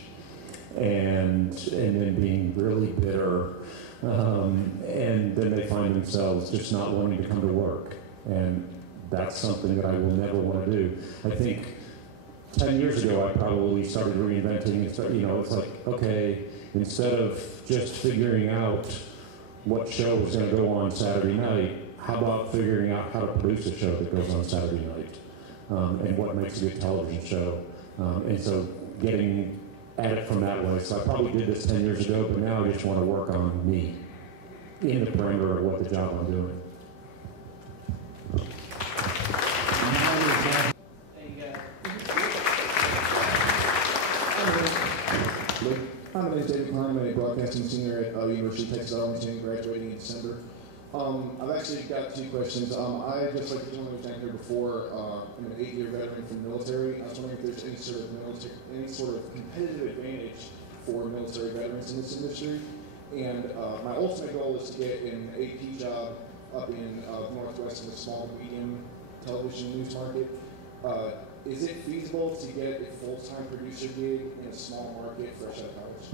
and then being really bitter, and then they find themselves just not wanting to come to work, and that's something that I will never want to do. I think 10 years ago I probably started reinventing and it's like, okay, instead of just figuring out what show was going to go on Saturday night, how about figuring out how to produce a show that goes on Saturday night, and what makes a good television show, and so getting at it from that way. So I probably did this 10 years ago, but now I just want to work on me in the perimeter of what the job I'm doing. Hi, my name is David Klein. I'm a broadcasting senior at University of Texas Arlington, graduating in December. I've actually got 2 questions. I, just like the gentleman who was down here before, I'm an 8-year veteran from the military. I was wondering if there's any sort of competitive advantage for military veterans in this industry. And my ultimate goal is to get an AP job up in Northwest in the small to medium television news market. Is it feasible to get a full-time producer gig in a small market fresh out of college?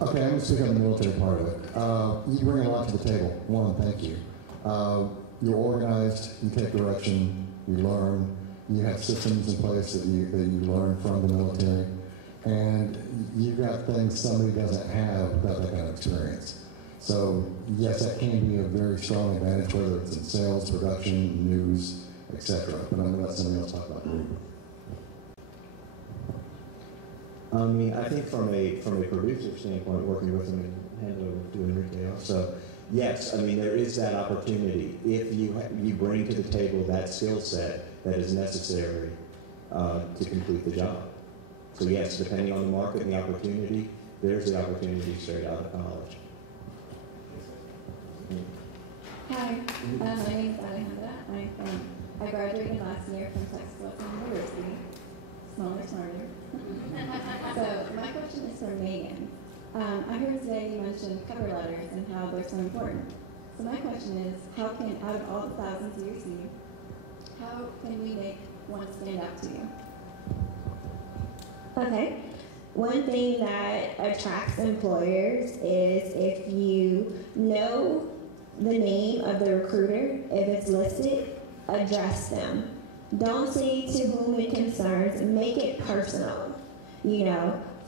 Okay, I'm going to speak on the military part of it. You bring a lot to the table. One, thank you. You're organized, you take direction, you learn, you have systems in place that you learn from the military, and you've got things somebody doesn't have without that kind of experience. So yes, that can be a very strong advantage, whether it's in sales, production, news, etc. But I'm going to let somebody else talk about it. I mean, I think from a producer standpoint, working with them and hand it over to Enrique also, yes, I mean, there is that opportunity if you bring to the table that skill set that is necessary to complete the job. So yes, depending on the market and the opportunity, there's the opportunity straight out of college. Hi, my name is Alejandra. I graduated last year from Texas University. Smaller, smarter. So my question is for Megan. I heard today you mentioned cover letters and how they're so important. So my question is, how can, out of all the thousands you receive, how can we make one stand out to you? Okay. One thing that attracts employers is if you know the name of the recruiter, if it's listed, address them. Don't say to whom it concerns, make it personal.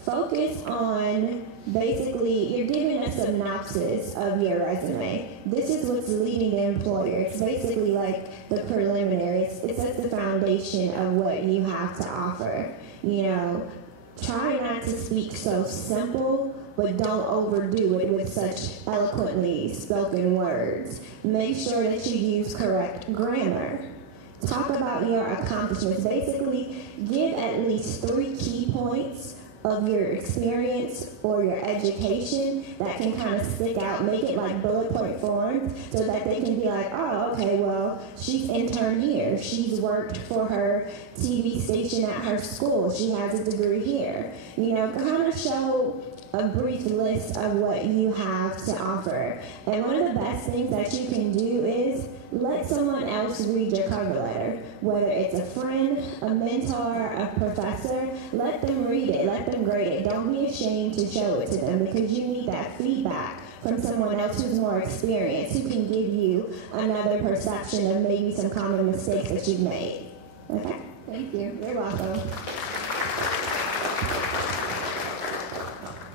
focus on basically, you're giving a synopsis of your resume. This is what's leading the employer. It's basically like the preliminaries. It sets the foundation of what you have to offer. You know, try not to speak so simple, but don't overdo it with such eloquently spoken words. Make sure that you use correct grammar. Talk about your accomplishments. Basically, give at least 3 key points of your experience or your education that can kind of stick out. Make it like bullet point form so that they can be like, oh, okay, well, she's interned here. She's worked for her TV station at her school. She has a degree here. You know, kind of show a brief list of what you have to offer. And one of the best things that you can do is let someone else read your cover letter. Whether it's a friend, a mentor, a professor, let them read it, let them grade it. Don't be ashamed to show it to them because you need that feedback from someone else who's more experienced, who can give you another perception of maybe some common mistakes that you've made. Okay? Thank you. You're welcome.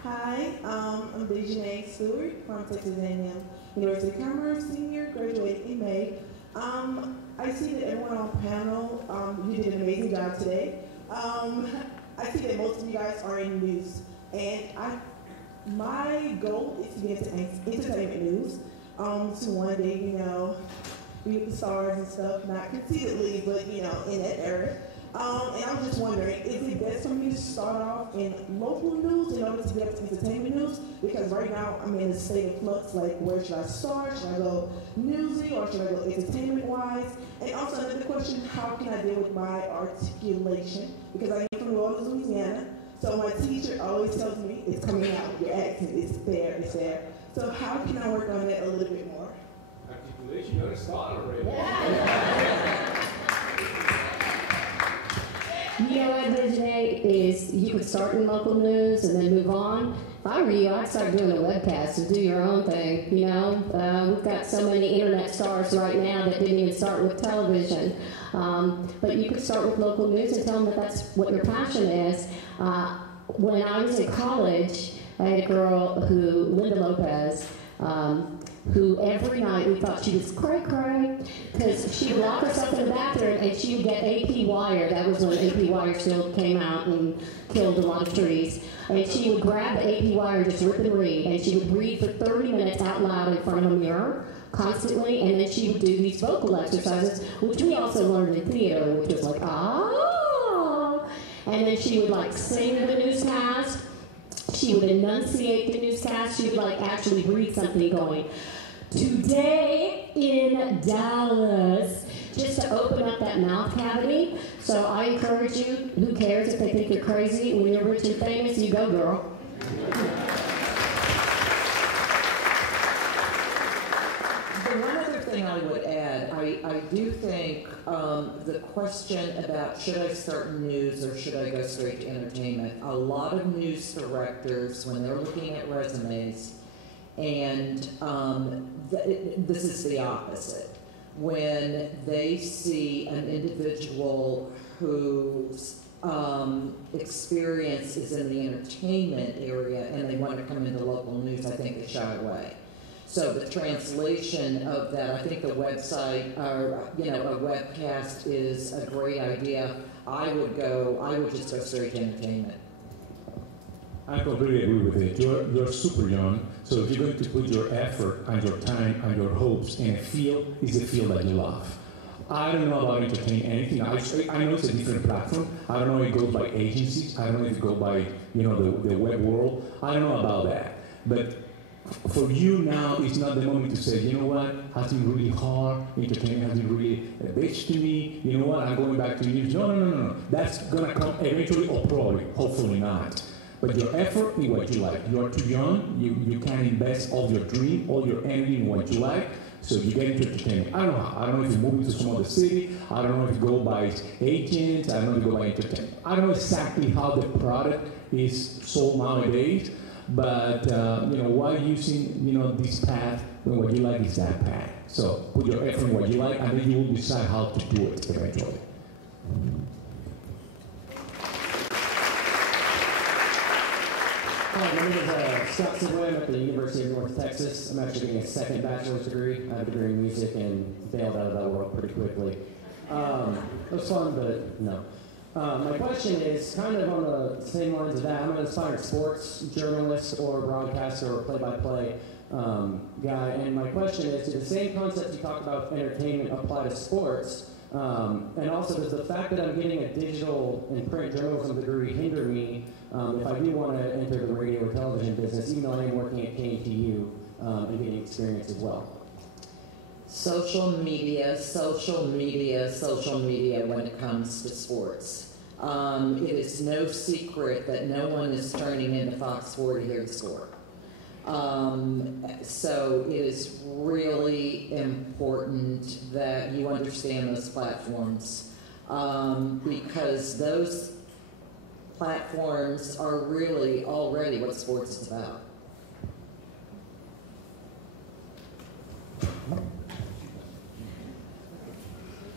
Hi, I'm Dejanay Stewart from Texas A&M University of Commerce, senior, graduated in May. I see that everyone on the panel, you did an amazing job today. I see that most of you guys are in news, and my goal is to get into entertainment news, to one day, you know, be with the stars and stuff, not conceitedly, but, you know, in that era. And I was just wondering, is it best for me to start off in local news in order to get up to entertainment news? Because right now I'm in a state of flux, like where should I start? Should I go newsy or should I go entertainment-wise? And also another question, how can I deal with my articulation? Because I am from New Orleans, Louisiana, so my teacher always tells me, it's coming out, your accent, it's there, it's there. So how can I work on that a little bit more? Articulation, you gotta start already. You know what, Dejanay, is you could start in local news and then move on. If I were you, I'd start doing a webcast and do your own thing, you know. We've got so many internet stars right now that didn't even start with television. But you could start with local news and tell them that that's what your passion is. When I was in college, I had a girl Linda Lopez, who every night we thought she was cray-cray because she would lock herself in the bathroom and she would get AP wire. That was when AP wire still came out and killed a lot of trees. And she would grab the AP wire and just rip and read. And she would read for 30 minutes out loud in front of a mirror constantly. And then she would do these vocal exercises, which we also learned in theater, which was like, ah. And then she would like sing the newscast. She would enunciate the newscast. She would like actually read something going, today in Dallas, just to open up that mouth cavity. So I encourage you, who cares if they think you're crazy, when you're rich and famous, you go, girl. The one other thing I would add, I do think the question about should I start in news or should I go straight to entertainment, a lot of news directors, when they're looking at resumes, and this is the opposite. When they see an individual whose experience is in the entertainment area and they want to come into local news, I think they shy away. So the translation of that, I think the website, or a webcast is a great idea. I would just go straight to entertainment. I completely agree with it. You're super young, so if you're going to put your effort and your time and your hopes in a field, it's a field that you love. I don't know about entertaining anything. I know it's a different platform. I don't know if it goes by agencies. I don't know if it goes by the web world. I don't know about that. But for you now, it's not the moment to say, you know what, has been really hard, entertainment has been really a bitch to me, you know what, I'm going back to news. No. That's going to come eventually, or probably, hopefully not. But your effort in what you like. You are too young, you can invest all your dream, all your energy in what you like, so you get into entertainment. I don't know how. I don't know if you move to some other city, I don't know if you go by agents, I don't know if you go by entertainment. I don't know exactly how the product is sold nowadays, but while using this path, when what you like is that path. So put your effort in what you like, and then you will decide how to do it eventually. Hi, my name is Scott Sidway. I'm at the University of North Texas. I'm actually getting a second bachelor's degree. I have a degree in music and bailed out of that world pretty quickly. It was fun, but no. My question is kind of on the same lines of that. I'm an aspired sports journalist or broadcaster or play-by-play guy, and my question is, do the same concepts you talked about with entertainment apply to sports? And also, does the fact that I'm getting a digital and print journalism degree hinder me if I do want to enter the radio or television business, even though I am working at KNTU and getting experience as well? Social media when it comes to sports. It is no secret that no one is turning into Fox 4 to hear the score. So it is really important that you understand those platforms because those platforms are really already what sports is about.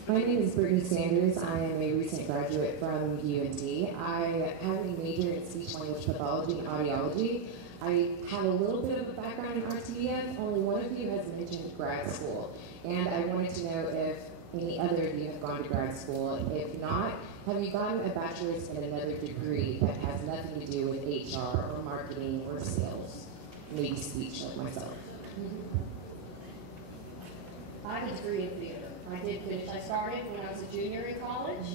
My name is Brittany Sanders. I am a recent graduate from UNT. I have a major in speech language pathology and audiology. I have a little bit of a background in RTF. Only one of you has mentioned grad school. And I wanted to know if any other of you have gone to grad school. If not, have you gotten a bachelor's in another degree that has nothing to do with HR or marketing or sales? Maybe speech like myself. I have a degree in theater. I did finish. I started when I was a junior in college,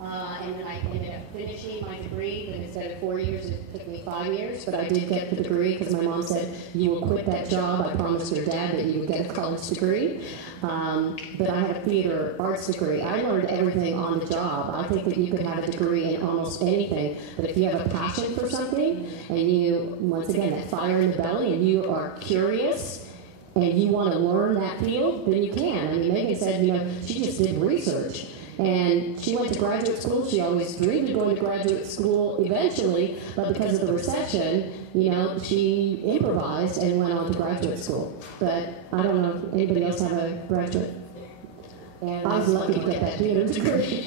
and then I ended up finishing my degree. But instead of 4 years, it took me 5 years. But I did get the degree because my mom said, "You will quit that job. I promised your dad that you would get a college degree." But I had a theater arts degree. I learned everything on the job. I think that you could have a degree in almost anything, but if you have a passion for something and you, once again, that fire in the belly, and you are curious and you want to learn that field, then you can. I mean, Megan said, you know, she just did research. And she went to graduate school. She always dreamed of going to graduate school eventually, but because of the recession, you know, she improvised and went on to graduate school. But I don't know if anybody else have a graduate. And I was lucky to get that theater degree.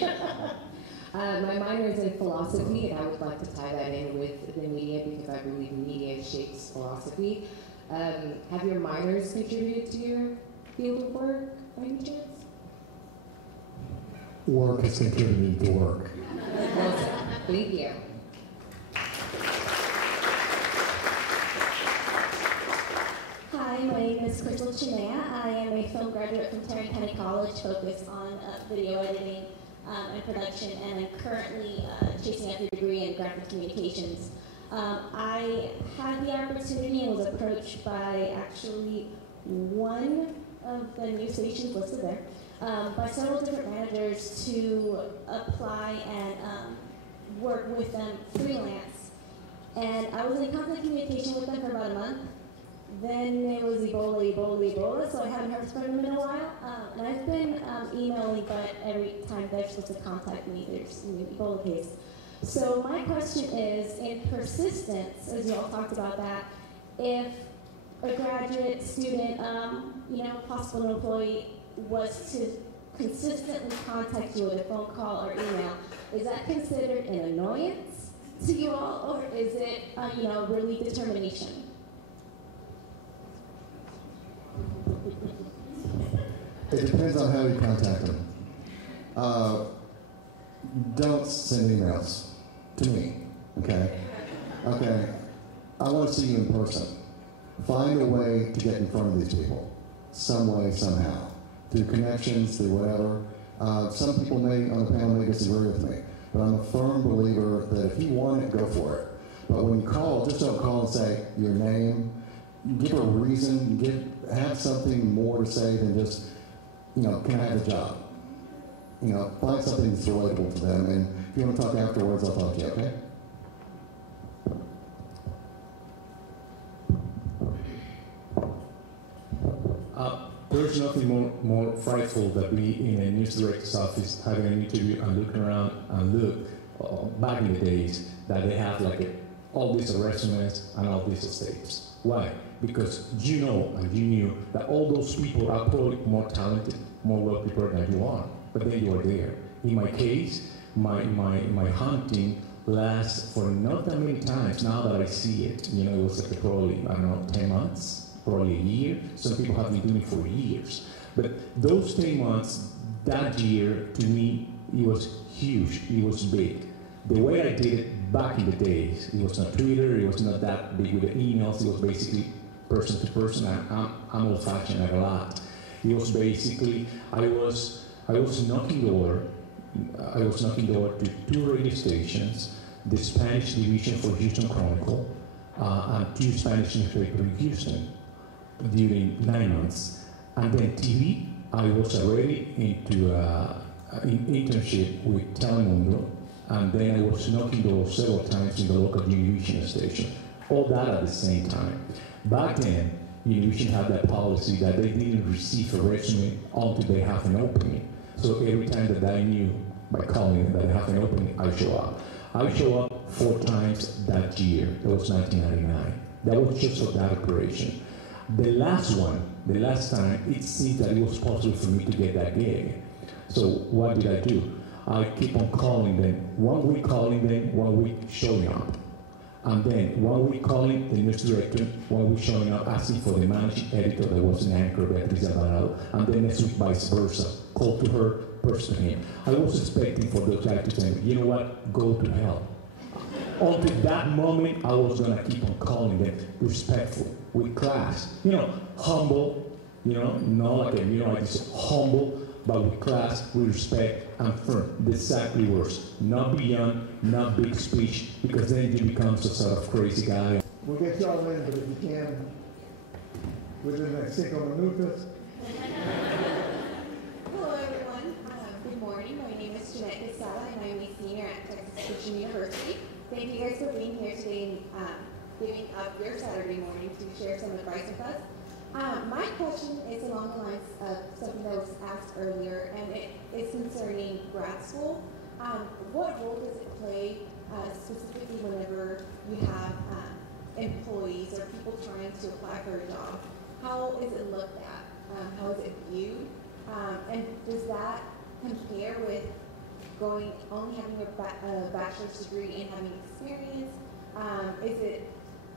My minor is in philosophy, and I would like to tie that in with the media because I believe media shapes philosophy. Have your minors contributed to your field of work by any chance? Work has contributed to work. Thank you. Hi, my name is Crystal Chinea. I am a film graduate from Tarrant County College focused on video editing and production, and I'm currently chasing after a degree in graphic communications. I had the opportunity and was approached by actually one of the news stations listed there by several different managers to apply and work with them freelance. And I was in constant communication with them for about a month. Then it was Ebola, so I haven't heard from them in a while. And I've been emailing, but every time they're supposed to contact me, there's an Ebola case. So my question is, in persistence, as you all talked about that, if a graduate student, possible employee, was to consistently contact you with a phone call or email, is that considered an annoyance to you all, or is it, really determination? It depends on how you contact them. Don't send emails to me, okay? Okay, I want to see you in person. Find a way to get in front of these people, some way, somehow, through connections, through whatever. Some people on the panel may disagree with me, but I'm a firm believer that if you want it, go for it. But when you call, just don't call and say your name. Give a reason, have something more to say than just, can I have a job? Find something that's relatable to them, and if you want to talk afterwards, I'll talk to you, okay? There's nothing more frightful than being in a news director's office, having an interview and looking around and look, back in the days, that they have all these resumes and all these estates. Why? Because you know and you knew that all those people are probably more talented, more well-prepared than you are, but then you are there. In my case, my hunting last for not that many times. Now that I see it, you know, it was like probably, I don't know, 10 months, probably a year. Some people have been doing it for years. But those 10 months, that year, to me, it was huge, it was big. The way I did it back in the days, it was not Twitter, it was not that big with the emails, it was basically person to person. I'm old-fashioned a lot. It was basically, I was knocking door to 2 radio stations, the Spanish division for Houston Chronicle, and 2 Spanish newspapers in Houston during 9 months. And then TV, I was already into an internship with Telemundo, and then I was knocking doors several times in the local Univision station. All that at the same time. Back then, Univision had that policy that they didn't receive a resume until they have an opening. So every time that I knew by calling that I have an opening, I show up. I show up 4 times that year. That was 1999. That was just for that operation. The last time, it seemed that it was possible for me to get that gig. So what did I do? I keep on calling them. 1 week calling them, 1 week showing up. And then 1 week calling the news director, 1 week showing up asking for the managing editor that was an anchor, Beatriz Alvarado, and then next week vice versa. Call to her, person to him. I was expecting for those guys to say, you know what, go to hell. Until that moment, I was gonna keep on calling them respectful, with class. You know, humble, you know, not like a, you know, like this, humble, but with class, with respect, and firm. The exactly words. Not beyond, not big speech, because then you become a sort of crazy guy. We'll get y'all in, but if you can, within like 5 minutes. Hello, everyone. Good morning. My name is Jeanette Casella, and I'm a senior at Texas Christian University. Thank you guys for being here today and giving up your Saturday morning to share some advice with us. My question is along the lines of something that was asked earlier, and it is concerning grad school. What role does it play specifically whenever you have employees or people trying to apply for a job? How is it looked at? How is it viewed? And does that compare with only having a bachelor's degree and having experience? Is it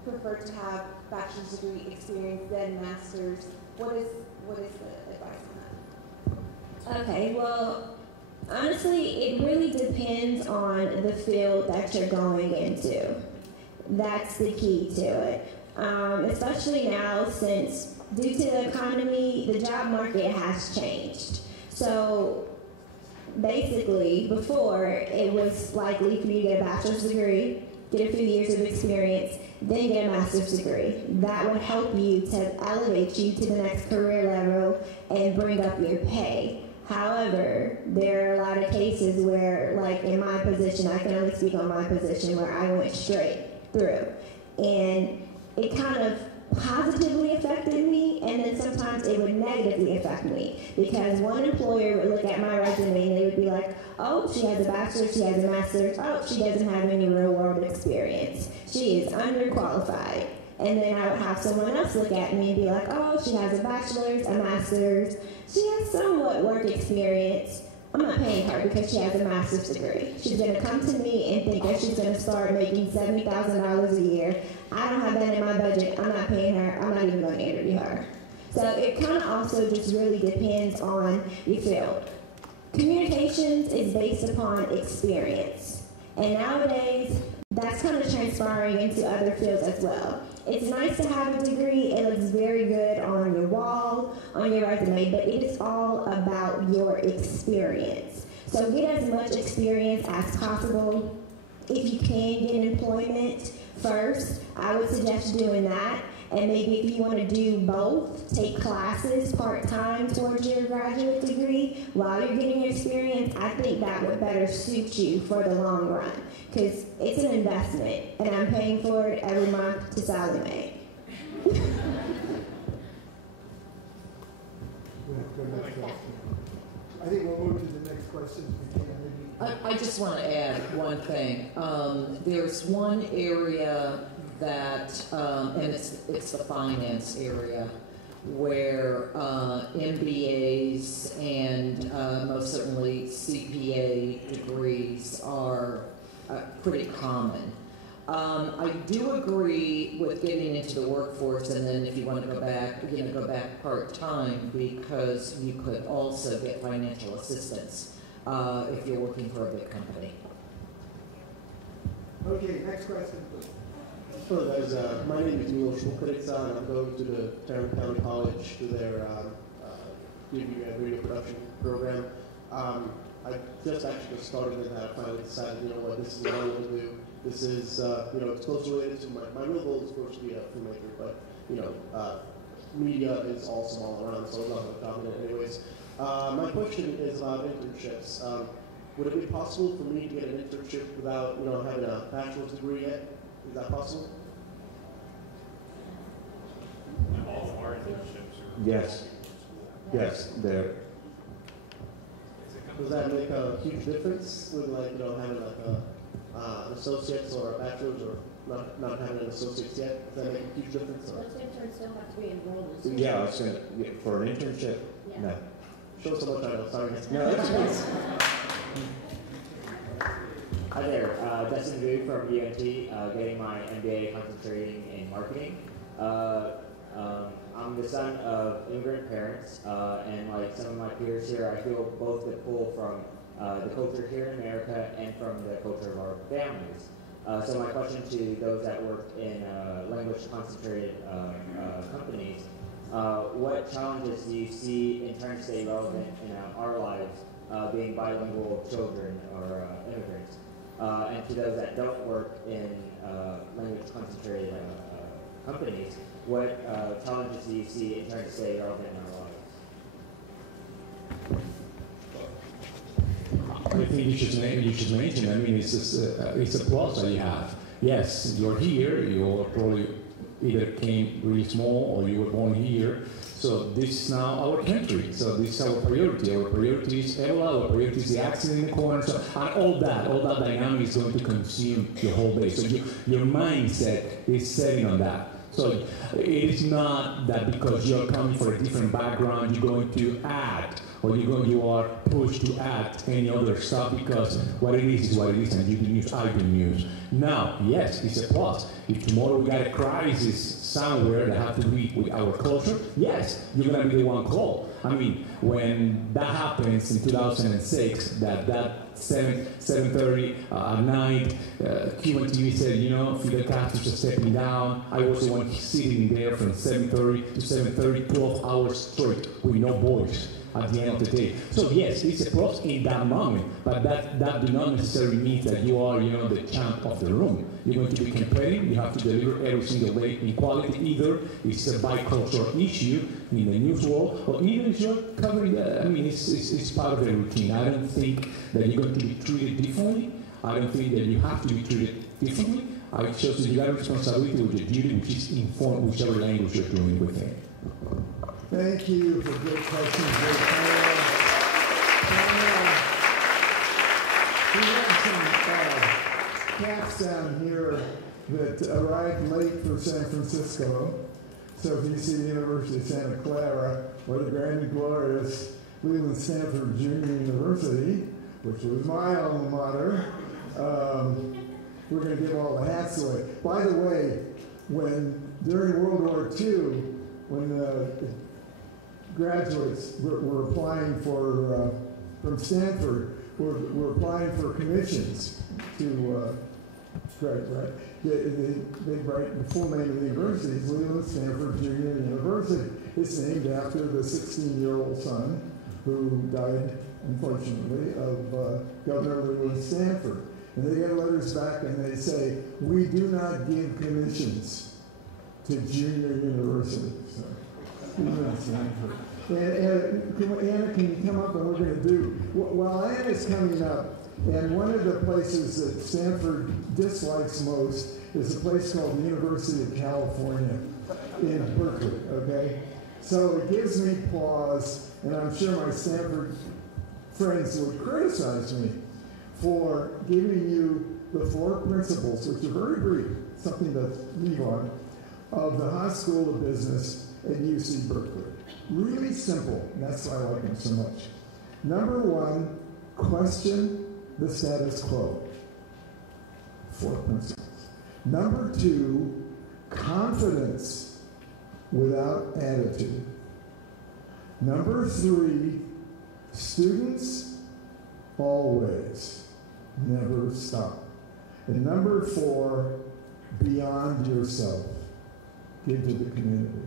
preferred to have bachelor's degree experience then master's? What is the advice on that? Okay, well, honestly, it really depends on the field that you're going into. That's the key to it. Especially now, since due to the economy, the job market has changed. So basically, before, it was likely for you to get a bachelor's degree, get a few years of experience, then get a master's degree. That would help you to elevate you to the next career level and bring up your pay. However, there are a lot of cases where, like in my position, I can only speak on my position, where I went straight through. And it kind of positively affected me, and then sometimes it would negatively affect me, because one employer would look at my resume and they would be like, oh, she has a bachelor's, she has a master's, oh, she doesn't have any real world experience, she is underqualified. And then I would have someone else look at me and be like, oh, she has a bachelor's, a master's, she has somewhat work experience, I'm not paying her because she has a master's degree. She's going to come to me and think that she's going to start making $70,000 a year. I don't have that in my budget. I'm not paying her. I'm not even going to interview her. So it kind of also just really depends on your field. Communications is based upon experience. And nowadays, that's kind of transpiring into other fields as well. It's nice to have a degree. It looks very good on your wall, on your resume, but it is all about your experience. So get as much experience as possible. If you can get employment first, I would suggest doing that. And maybe if you want to do both, take classes part-time towards your graduate degree while you're getting your experience, I think that would better suit you for the long run. Because it's an investment, and I'm paying for it every month to Sally Mae. I think we'll move to the next question. I just want to add one thing. There's one area that, and it's the finance area, where MBAs and most certainly CPA degrees are pretty common. I do agree with getting into the workforce, and then if you want to go back, go back part-time, because you could also get financial assistance if you're working for a big company. Okay, next question, please. Hello guys, my name is Milos Mukarica, and I'm going to the Tarrant County College to their radio production program. I just actually started and I finally decided, you know what, this is what I want to do. This is, it's close related to my real goal is, of course, to be a filmmaker, but, media is awesome all around, so I'm not going to comment anyways. My question is about internships. Would it be possible for me to get an internship without, having a bachelor's degree yet? Is that possible? All of our internships are... Yes. Yes, there. Does that make a huge difference with, having an associate's or a bachelor's, or not having an associate's yet? Does that make a huge difference? Those interns still have to be enrolled in school. Yeah, I was going to, for an internship, Yeah. no. Show so much I know, sorry. No, that's Hi there, Dustin Vu from UNT, getting my MBA concentrating in marketing. I'm the son of immigrant parents, and like some of my peers here, I feel both the pull from the culture here in America and from the culture of our families. So my question to those that work in language-concentrated companies, what challenges do you see in trying to stay relevant in our lives, being bilingual children or immigrants? And to those that don't work in language-concentrated companies, what challenges do you see in trying to stay relevant in our lives? I think you should mention, I mean, it's a plus that you have. Yes, you're here, you probably either came really small or you were born here. So this is now our country. So this is our priority. Our priority is Ebola, our priority is the accident in the corner. So, and all that dynamic is going to consume your whole day. So your mindset is setting on that. So it is not that because you're coming from a different background, you're going to act, or you are pushed to act any other stuff, because what it is what it is, and you do news, I do news. Now, yes, it's a plus. If tomorrow we got a crisis somewhere that has to be with our culture, yes, you're going to be the one called. I mean, when that happens in 2006, that 7:30 at night, Cuban TV said, Fidel Castro's just stepping down. I was the one sitting there from 7:30 to 7:30, 12 hours straight with no voice at the end of the day. So yes, it's a plus in that moment, but that do not necessarily mean that you are, the champ of the room. You're going to be competing. You have to deliver every single day in quality. Either it's a bicultural issue in the news world, or even if you're covering it's part of the routine. I don't think that you're going to be treated differently. I don't think that you have to be treated differently. I shows that you got a responsibility with your duty, which is informed whichever language you're doing with it. Thank you for good questions. We have some cats down here that arrived late for San Francisco. So if you see the University of Santa Clara or the Grand and Glorious Leland Stanford Junior University, which was my alma mater, we're going to give all the hats away. By the way, during World War II, when graduates were applying from Stanford, were applying for commissions to right. They write the full name of the university is Leland Stanford Junior University. It's named after the 16-year-old son who died, unfortunately, of Governor Leland Stanford. And they get letters back and they say, we do not give commissions to junior universities. So, Leland Stanford. Anna, can you come up and we're going to do, well, Anna's coming up, and one of the places that Stanford dislikes most is a place called the University of California in Berkeley, okay? So it gives me pause, and I'm sure my Stanford friends would criticize me for giving you the 4 principles, which are very brief, something to leave on, of the Haas School of Business at UC Berkeley. Really simple, and that's why I like them so much. Number 1, question the status quo. 4 principles. Number 2, confidence without attitude. Number 3, students always, never stop. And number 4, beyond yourself, give to the community.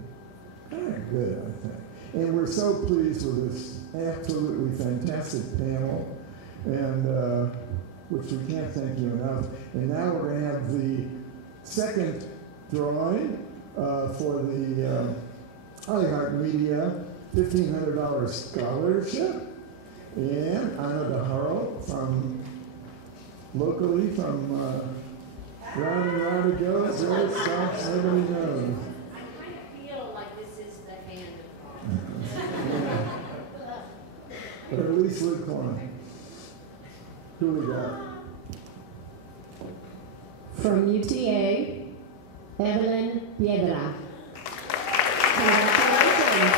Kind of good, I think. And we're so pleased with this absolutely fantastic panel, and which we can't thank you enough. And now we're going to have the second drawing for the iHeartMedia $1,500 scholarship. And Anna DeHaro from locally from round and round it goes. North, south, everybody knows. Feel like this is the hand of God. Or at least Luke Klein. Who we got? From UTA, Evelyn Piedra. Congratulations.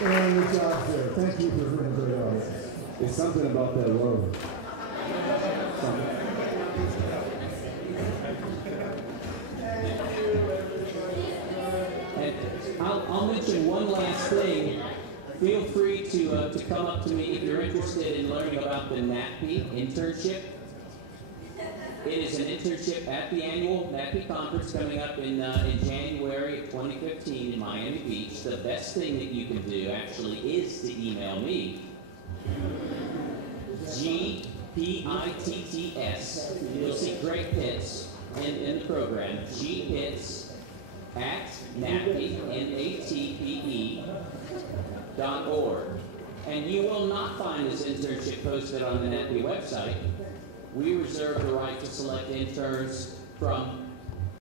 And the job there. Thank you for being a great audience. It's something about that logo. And I'll mention one last thing. Feel free to come up to me if you're interested in learning about the NATPE internship. It is an internship at the annual NATPE conference coming up in January of 2015 in Miami Beach. The best thing that you can do actually is to email me, GPITTS. You'll see great hits in the program, GPITS@NATPE.org. And you will not find this internship posted on the NATPE website. We reserve the right to select interns from